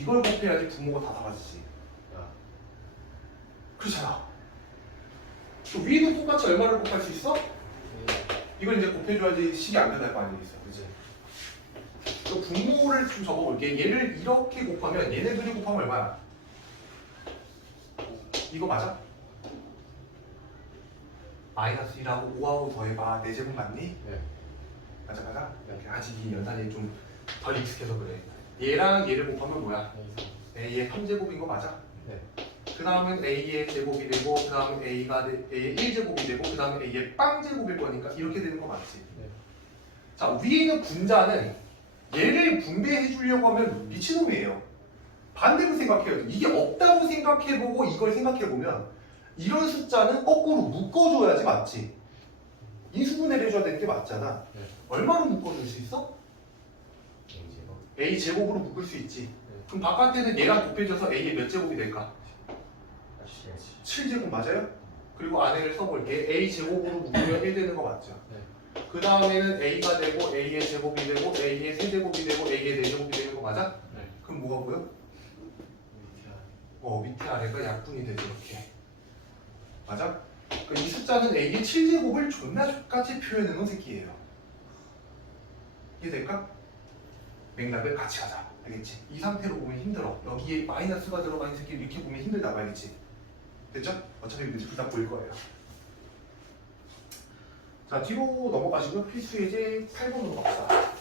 이걸 곱해야지 분모가 다 사라지지. 그렇잖아. 그 위도 똑같이 얼마를 곱할 수 있어? 이걸 이제 곱해줘야지 식이 안 변할 거 아니겠어. 그치? 그 분모를 좀 적어볼게. 얘를 이렇게 곱하면 얘네들이 곱하면 얼마야? 이거 맞아? 마이너스 1하고 5하고 더해봐. 4제곱 맞니? 네. 맞아 맞아? 네. 아직 이 연산이 좀 덜 익숙해서 그래. 얘랑 얘를 곱하면 뭐야? a의 3제곱인 거 맞아? 네. 그 다음은 a의 제곱이 되고 그 다음은 a가 a의 1제곱이 되고 그 다음에 a의 빵제곱일 거니까 이렇게 되는 거 맞지? 네. 자 위에 있는 분자는 얘를 분배해 주려고 하면 미친놈이에요. 반대로 생각해요. 이게 없다고 생각해보고 이걸 생각해보면 이런 숫자는 거꾸로 묶어줘야지 맞지? 인수분해를 해줘야 되는 게 맞잖아. 네. 얼마로 묶어줄 수 있어? a 제곱으로 묶을 수 있지. 그럼 바깥에는 얘랑 곱해져서 a의 몇 제곱이 될까? 7제곱 맞아요? 그리고 안에를 써볼게. a 제곱으로 묶으면 1 되는 거 맞죠? 네. 그 다음에는 a가 되고 a의 제곱이 되고 a의 세제곱이 되고 a의 4제곱이 되는 거 맞아? 네. 그럼 뭐가 보여? 밑에 아래가 약분이 되죠 이렇게. 맞아? 그러니까 이 숫자는 a의 7제곱을 존나 족같이 표현해 놓은 새끼예요. 이해될까? 맥락을 같이 가자. 알겠지? 이 상태로 보면 힘들어. 여기에 마이너스가 들어가 있는 새끼 이렇게 보면 힘들다고 알겠지? 됐죠? 어차피 문제 풀다 보일 거예요. 자 뒤로 넘어가시고 필수 예제 8번으로 갑시다.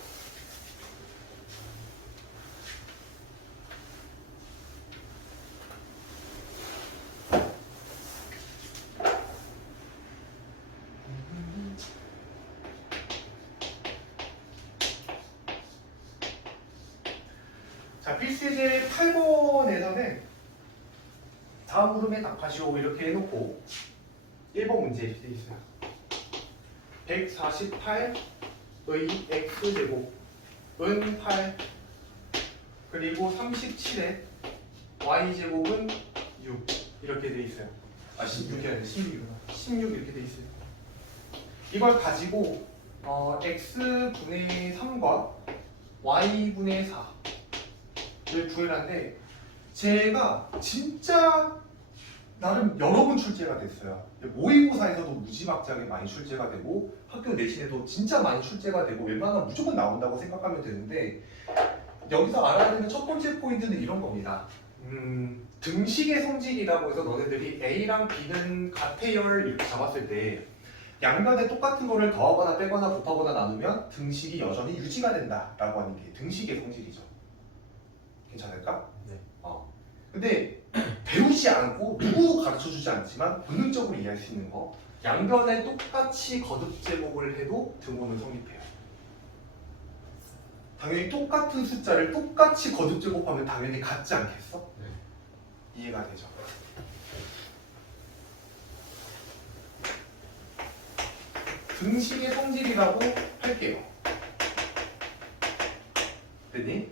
자 필수 예제 8번에서는 다음 흐름에 답하시오 이렇게 해놓고 1번 문제 이렇게 돼 있어요. 148의 x제곱은 8 그리고 37의 y제곱은 6 이렇게 돼 있어요. 아 16이 아니라 16이구나. 16 이렇게 돼 있어요. 이걸 가지고 x분의 3과 y분의 4를 구해라는데 제가 진짜 나름 여러 번 출제가 됐어요. 모의고사에서도 무지막지하게 많이 출제가 되고 학교 내신에도 진짜 많이 출제가 되고 웬만하면 무조건 나온다고 생각하면 되는데 여기서 알아야 되는 첫 번째 포인트는 이런 겁니다. 등식의 성질이라고 해서 너네들이 A랑 B는 같아열 이렇게 잡았을 때 양변에 똑같은 거를 더하거나 빼거나 곱하거나 나누면 등식이 여전히 유지가 된다라고 하는 게 등식의 성질이죠. 괜찮을까? 네. 근데 배우지 않고 누구도 가르쳐주지 않지만 본능적으로 이해할 수 있는 거 양변에 똑같이 거듭 제곱을 해도 등호는 성립해요. 당연히 똑같은 숫자를 똑같이 거듭 제곱하면 당연히 같지 않겠어? 네. 이해가 되죠? 등식의 성질이라고 할게요. 됐니?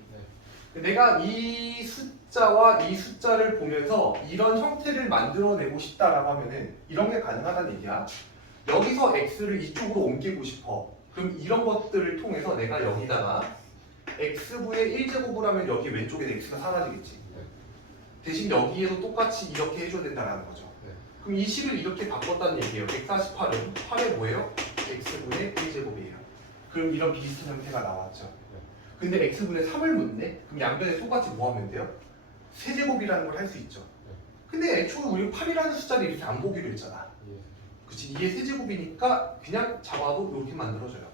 네. 내가 이 숫자와 이 숫자를 보면서 이런 형태를 만들어내고 싶다라고 하면은 이런 게 가능하다는 얘기야. 여기서 x를 이쪽으로 옮기고 싶어. 그럼 이런 것들을 통해서 내가 여기다가 x분의 1제곱을 하면 여기 왼쪽에 x가 사라지겠지. 네. 대신 여기에도 똑같이 이렇게 해줘야 된다는 거죠. 네. 그럼 이 식을 이렇게 바꿨다는 얘기예요. 148은 8에 뭐예요? x분의 1제곱이에요. 그럼 이런 비슷한 형태가 나왔죠. 그 근데 x분의 3을 묻네? 그럼 양변에 똑같이 뭐 하면 돼요? 세제곱이라는 걸 할 수 있죠. 근데 애초에 우리 8이라는 숫자를 이렇게 안 보기로 했잖아. 그치? 2의 세제곱이니까 그냥 잡아도 이렇게 만들어져요.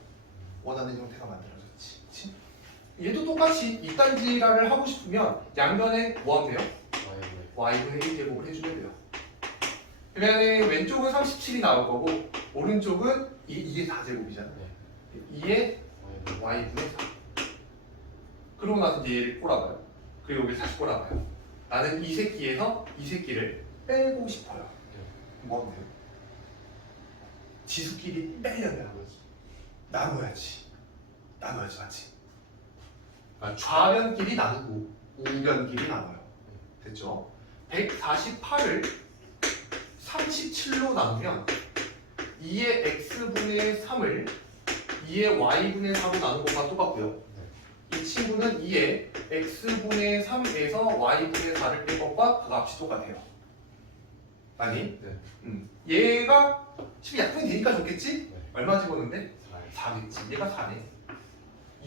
원하는 형태가 만들어졌지. 그치? 얘도 똑같이 이딴지라를 하고 싶으면 양변에 뭐 하면 돼요? y분의 1제곱을 해주면 돼요. 그러면 왼쪽은 37이 나올 거고 오른쪽은 2의 4제곱이잖아. 2의 y분의 4. 그러고 나서 이제 얘를 꼬라봐요. 그리고 여기 다시 꼬라봐요. 나는 이 새끼에서 이 새끼를 빼고 싶어요. 뭐 하면 돼요? 지수끼리 빼려면 나눠야지. 맞지? 그러니까 좌변끼리 나누고 우변끼리 나눠요. 됐죠? 148을 37로 나누면 2의 x분의 3을 2의 y분의 4로 나눈 것과 똑같고요. 이 친구는 2의 x분의 3에서 y분의 4를 뺀 것과 그 값이 똑같아요. 아니? 얘가 10이 약분이 되니까 좋겠지? 얼마 집었는데? 4겠지. 얘가 4네.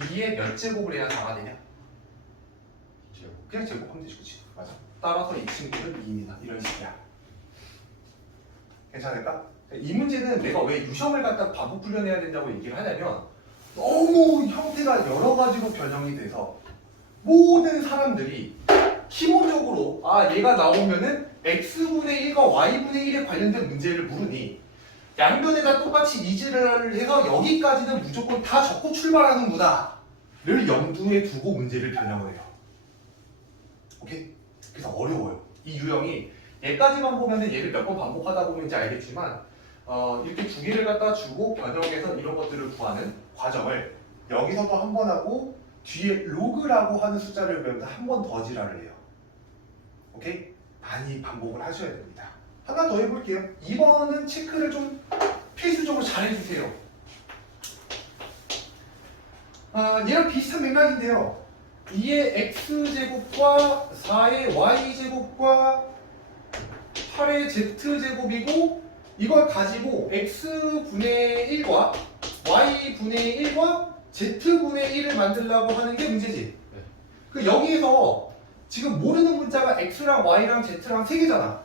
2의 몇 제곱을 해야 4가 되냐? 그냥 제곱하면 되지, 그치? 맞아. 따라서 이 친구는 2입니다. 이런 식이야. 괜찮을까? 이 문제는 내가 왜 유형을 갖다 반복 훈련해야 된다고 얘기를 하냐면 너무 형태가 여러 가지로 변형이 돼서 모든 사람들이 기본적으로 얘가 나오면은 x분의 1과 y분의 1에 관련된 문제를 물으니 양변에다 똑같이 이지를 해서 여기까지는 무조건 다 적고 출발하는구나를 염두에 두고 문제를 변형을 해요. 오케이? 그래서 어려워요. 이 유형이 얘까지만 보면은 얘를 몇 번 반복하다 보면 이제 알겠지만 이렇게 두 개를 갖다 주고 변형해서 이런 것들을 구하는 과정을 여기서도 한 번 하고 뒤에 로그라고 하는 숫자를 배우면서 한 번 더 지랄을 해요. 오케이? 많이 반복을 하셔야 됩니다. 하나 더 해볼게요. 2번은 체크를 좀 필수적으로 잘 해주세요. 얘랑 비슷한 맥락인데요. 2의 x제곱과 4의 y제곱과 8의 z제곱이고 이걸 가지고 x분의 1과 y분의 1과 z분의 1을 만들려고 하는 게 문제지. 그 여기에서 지금 모르는 문자가 x랑 y랑 z랑 3개잖아.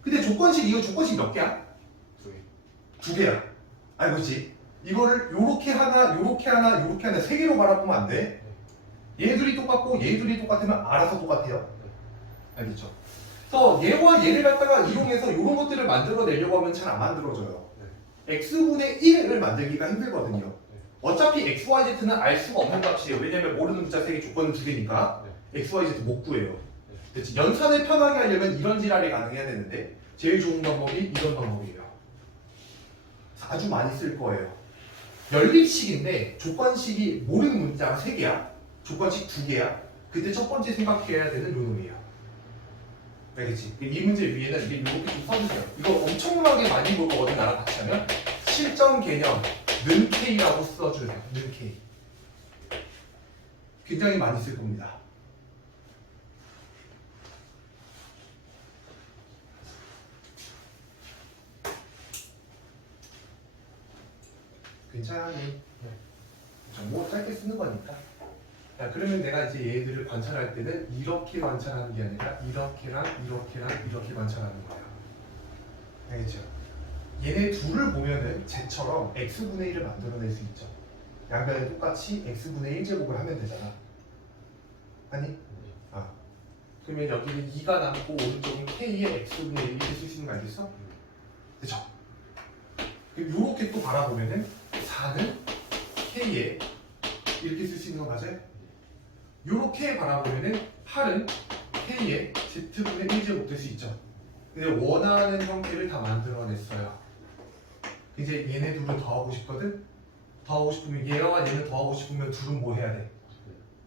근데 조건식 이거 조건식 몇 개야? 2개야. 알고있지? 이거를 요렇게 하나, 요렇게 하나, 요렇게 하나 3개로 바라보면 안 돼. 얘들이 똑같고 얘들이 똑같으면 알아서 똑같아요. 알겠죠? 그래서 얘와 얘를 갖다가 이용해서 이런 것들을 만들어내려고 하면 잘 안 만들어져요. x분의 1을 만들기가 힘들거든요. 어차피 x, y, z는 알 수가 없는 값이에요. 왜냐면 모르는 문자 3개 조건은 2개니까 x, y, z 못 구해요. 그치? 연산을 편하게 하려면 이런 지랄이 가능해야 되는데 제일 좋은 방법이 이런 방법이에요. 아주 많이 쓸 거예요. 연립식인데 조건식이 모르는 문자가 3개야. 조건식 2개야. 그때 첫 번째 생각해야 되는 요 놈이에요. 알겠지? 이 문제 위에는 이렇게 좀 써주세요. 이거 엄청나게 많이 볼 거거든, 나랑 같이 하면. 실전 개념, 는 K라고 써주세요. 는 K. 굉장히 많이 쓸 겁니다. 괜찮니? 뭐 짧게 쓰는 거니까. 자, 그러면 내가 이제 얘들을 관찰할 때는 이렇게 관찰하는 게 아니라 이렇게랑 이렇게랑 이렇게 관찰하는 거야. 알겠죠? 얘네 둘을 보면은 쟤처럼 x분의 1을 만들어낼 수 있죠. 양변에 똑같이 x분의 1제곱을 하면 되잖아. 아니? 그러면 여기는 2가 남고 오른쪽은 k의 x분의 1 이렇게 쓸 수 있는 거 알겠어? 그쵸? 이렇게 또 바라보면은 4는 k의 이렇게 쓸 수 있는 거 맞아요? 이렇게 바라보면은 8은 k의 z분의 1제곱 될 수 있죠. 근데 원하는 형태를 다 만들어냈어요. 이제 얘네 둘을 더하고 싶거든? 더하고 싶으면 얘와 얘는 더하고 싶으면 둘은 뭐 해야 돼?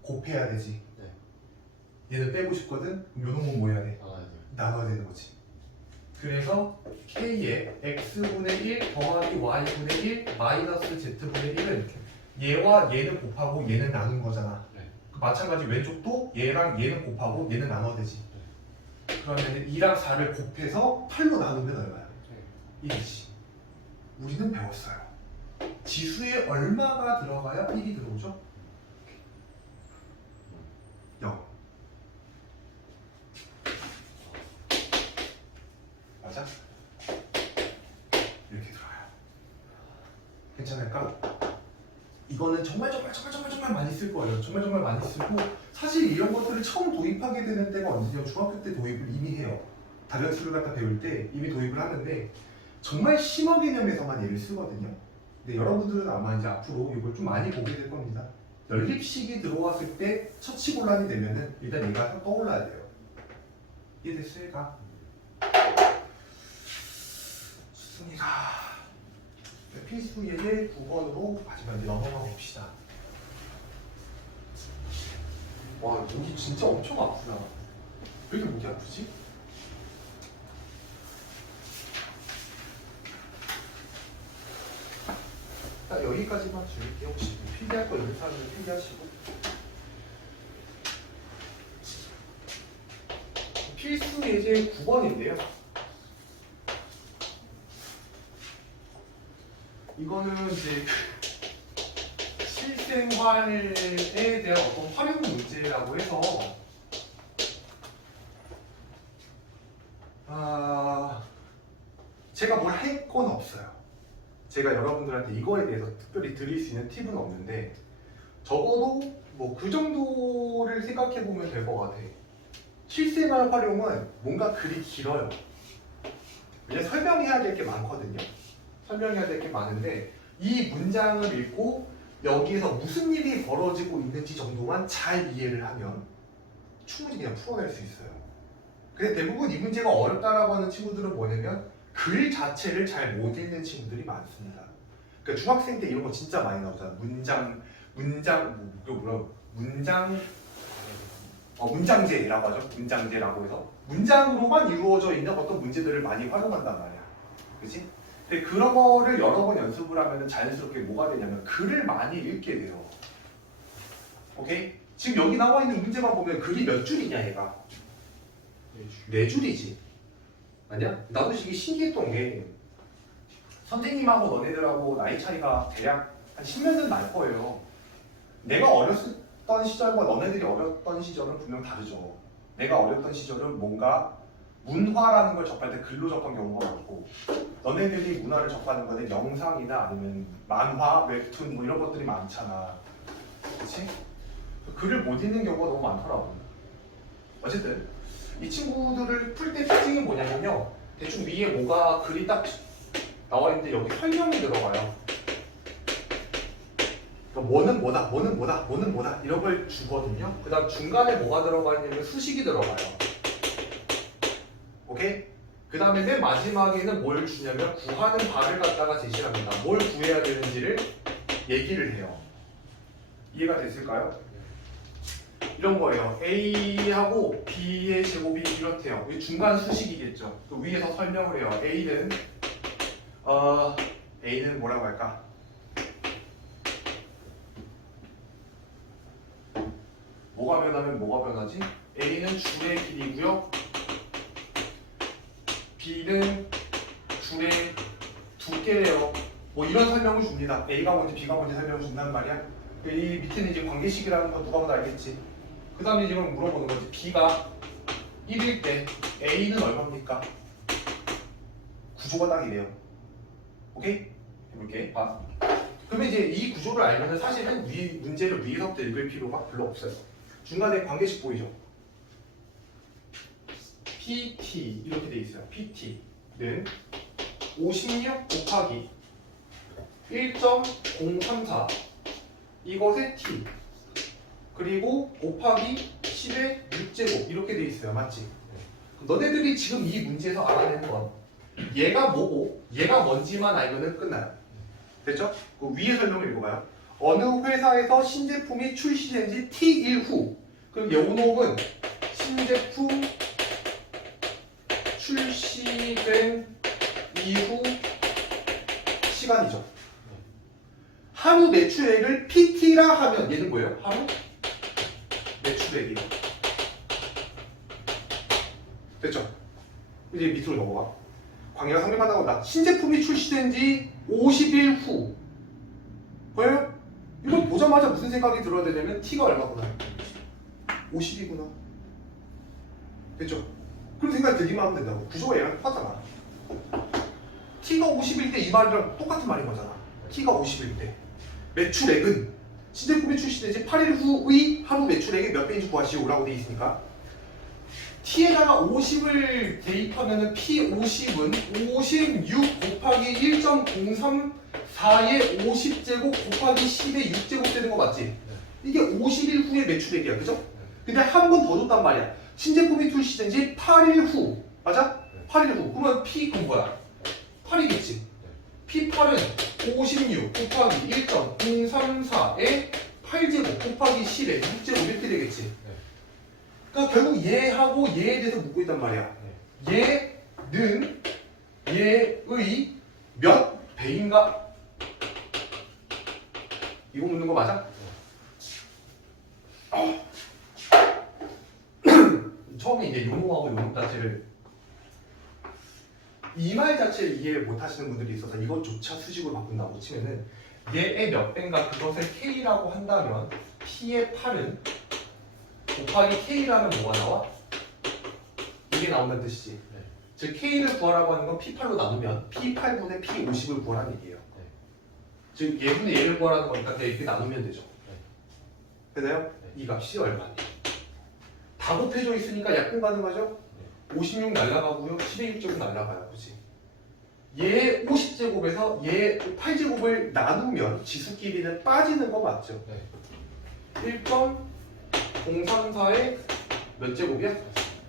곱해야 되지. 얘는 빼고 싶거든? 그럼 요 놈은 뭐 해야 돼? 나눠야 되는 거지. 그래서 k의 x분의 1 더하기 y분의 1 마이너스 z분의 1은 얘와 얘는 곱하고 얘는 나눈 거잖아. 마찬가지 왼쪽도 얘랑 얘는 곱하고 얘는 나눠야 되지. 그러면 2랑 4를 곱해서 8로 나누면 얼마야? 1이지. 우리는 배웠어요. 지수에 얼마가 들어가야 1이 들어오죠? 0. 맞아? 이렇게 들어요. 괜찮을까? 이거는 정말 많이 쓸 거예요. 정말 많이 쓰고 사실 이런 것들을 처음 도입하게 되는 때가 언제냐? 중학교 때 도입을 이미 해요. 다변수를 갖다 배울 때 이미 도입을 하는데 정말 심화 개념에서만 얘를 쓰거든요. 근데 여러분들은 아마 이제 앞으로 이걸 좀 많이 보게 될 겁니다. 연립식이 들어왔을 때 처치곤란이 되면은 일단 얘가 떠올라야 돼요. 이해됐어요? 얘가? 좋습니다. 필수 예제 9번으로 마지막 이제 넘어가 봅시다. 와, 목이 진짜 엄청 아프다. 왜 이렇게 목이 아프지? 딱 여기까지만 줄게요. 혹시 필기할 거 있는 사람은 필기하시고. 필수 예제 9번인데요. 이거는 이제 실생활에 대한 어떤 활용 문제라고 해서 제가 뭘 할 건 없어요. 제가 여러분들한테 이거에 대해서 특별히 드릴 수 있는 팁은 없는데 적어도 뭐 그 정도를 생각해 보면 될 것 같아. 실생활 활용은 뭔가 글이 길어요. 왜냐면 설명해야 될 게 많거든요. 설명해야 될 게 많은데 이 문장을 읽고 여기에서 무슨 일이 벌어지고 있는지 정도만 잘 이해를 하면 충분히 그냥 풀어낼 수 있어요. 근데 대부분 이 문제가 어렵다라고 하는 친구들은 뭐냐면 글 자체를 잘 못 읽는 친구들이 많습니다. 그러니까 중학생 때 이런 거 진짜 많이 나오잖아. 문장제라고 하죠. 문장제라고 해서 문장으로만 이루어져 있는 어떤 문제들을 많이 활용한단 말이야. 그치? 근데 그런 거를 여러 번 연습을 하면 자연스럽게 뭐가 되냐면 글을 많이 읽게 돼요. 오케이? 지금 여기 나와 있는 문제만 보면 글이 몇 줄이냐 얘가? 네 줄이지. 아니야? 나도 이게 신기했던 게 선생님하고 너네들하고 나이 차이가 대략 한 10몇 년 날 거예요. 내가 어렸던 시절과 너네들이 어렸던 시절은 분명 다르죠. 내가 어렸던 시절은 뭔가 문화라는 걸 접할 때 글로 접한 경우가 많고 너네들이 문화를 접하는 거는 영상이나 아니면 만화, 웹툰 뭐 이런 것들이 많잖아. 그치? 글을 못 읽는 경우가 너무 많더라고. 어쨌든 이 친구들을 풀 때 특징이 뭐냐면요. 대충 위에 뭐가 글이 딱 나와 있는데 여기 설명이 들어가요. 그러니까 뭐는 뭐다, 뭐는 뭐다, 뭐는 뭐다 이런 걸 주거든요. 그 다음 중간에 뭐가 들어가 있냐면 수식이 들어가요. 오케이? 그 다음에 맨 마지막에는 뭘 주냐면 구하는 바를 갖다가 제시합니다. 뭘 구해야 되는지를 얘기를 해요. 이해가 됐을까요? 이런 거예요. A하고 B의 제곱이 이렇대요. 이 중간 수식이겠죠. 그 위에서 설명을 해요. A는 뭐라고 할까? 뭐가 변하면 뭐가 변하지? A는 줄의 길이고요. B는 줄의 두께래요. 뭐 이런 설명을 줍니다. A가 뭔지 B가 뭔지 설명을 준단 말이야. 이 밑에는 이제 관계식이라는 거 누가 봐도 알겠지. 그 다음에 이제 물어보는 거지. B가 1일 때 A는 얼마입니까? 구조가 딱 이래요. 오케이? 해볼게. 봐. 그러면 이제 이 구조를 알면은 사실은 문제를 위에서부터 읽을 필요가 별로 없어요. 중간에 관계식 보이죠? PT 이렇게 돼 있어요. PT는 56 곱하기 1.034 이것의 T 그리고 곱하기 10의 6제곱 이렇게 돼 있어요. 맞지? 너네들이 지금 이 문제에서 알아내는 건 얘가 뭐고 얘가 뭔지만 알면은 끝나요. 됐죠? 그 위에 설명을 읽어봐요. 어느 회사에서 신제품이 출시된 지 T일 후 그럼 요놈은 신제품 출시된 이후 시간이죠. 하루 매출액을 PT라 하면 얘는 뭐예요? 하루 매출액이요. 됐죠? 이제 밑으로 넘어가. 관계가 상대방하고 나 신제품이 출시된 지 50일 후. 보여요? 이거 보자마자 무슨 생각이 들어야 되냐면 T가 얼마구나. 50이구나. 됐죠? 그런 생각이 들기만 하면 된다고. 구조가 얘랑 똑같잖아. T가 50일 때 이 말이랑 똑같은 말인 거잖아. T가 50일 때 매출액은 신제품 매출 시대지 8일 후의 하루 매출액이 몇 배인지 구하시오라고 돼 있으니까 T에다가 50을 대입하면은 P50은 56 곱하기 1.034의 50제곱 곱하기 10의 6제곱 되는 거 맞지? 이게 50일 후의 매출액이야, 그죠? 근데 한 번 더 줬단 말이야. 신제품이 출시된 지 8일 후, 맞아? 8일 후. 그러면 P 그 뭐야? 8이겠지. P8은 56 곱하기 1.034의 8제곱 곱하기 10의 6제곱 이렇게 되겠지. 그러니까 결국 얘하고 얘에 대해서 묻고 있단 말이야. 얘는 얘의 몇 배인가? 이거 묻는 거 맞아? 처음에 이제 요놈하고 요놈 자체를 이 말 자체를 이해 못 하시는 분들이 있어서 이것조차 수식으로 바꾼다고 치면은 얘의 몇 배인가 그것을 K라고 한다면 P의 8은 곱하기 K라면 뭐가 나와? 이게 나온다는 뜻이지. 즉 K를 구하라고 하는 건 P8로 나누면 P8분의 P50을 구하라는 얘기예요. 즉 얘분의 얘를 구하라는 거니까 그냥 이렇게 나누면 되죠. 되나요? 이 값이 얼마니? 다 곱해져 있으니까 약분 가능하죠? 56 날라가고요. 10의 6제곱 날라가요. 그치? 얘 50제곱에서 얘 8제곱을 나누면 지수끼리는 빠지는 거 맞죠? 1.034의 몇 제곱이야?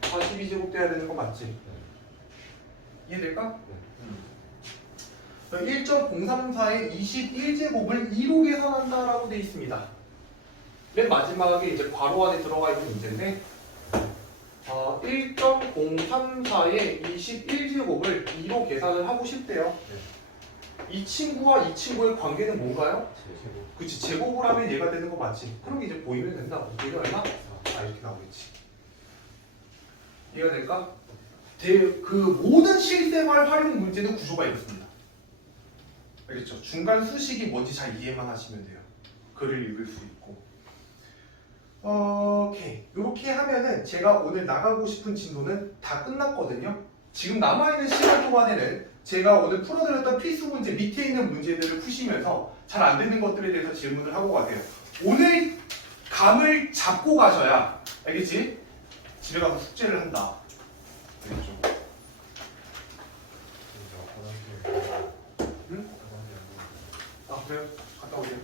42제곱 돼야 되는 거 맞지? 이해될까? 1.034의 21제곱을 2로 계산한다라고 되어 있습니다. 맨 마지막에 이제 괄호 안에 들어가 있는 문제인데 1.034의 21제곱을 2로 계산을 하고 싶대요. 이 친구와 이 친구의 관계는 뭔가요? 그치, 제곱을 하면 얘가 되는 거 맞지? 그럼 이제 보이면 된다. 얘가 얼마? 이렇게 나오겠지. 이해가 될까? 그 모든 실생활 활용 문제는 구조가 이렇습니다. 알겠죠? 중간 수식이 뭔지 잘 이해만 하시면 돼요. 글을 읽을 수 있고. 오케이. 이렇게 하면은 제가 오늘 나가고 싶은 진도는 다 끝났거든요. 지금 남아있는 시간 동안에는 제가 오늘 풀어드렸던 필수 문제 밑에 있는 문제들을 푸시면서 잘 안 되는 것들에 대해서 질문을 하고 가세요. 오늘 감을 잡고 가셔야, 알겠지? 집에 가서 숙제를 한다. 알겠죠? 응? 아 그래요? 갔다 오세요.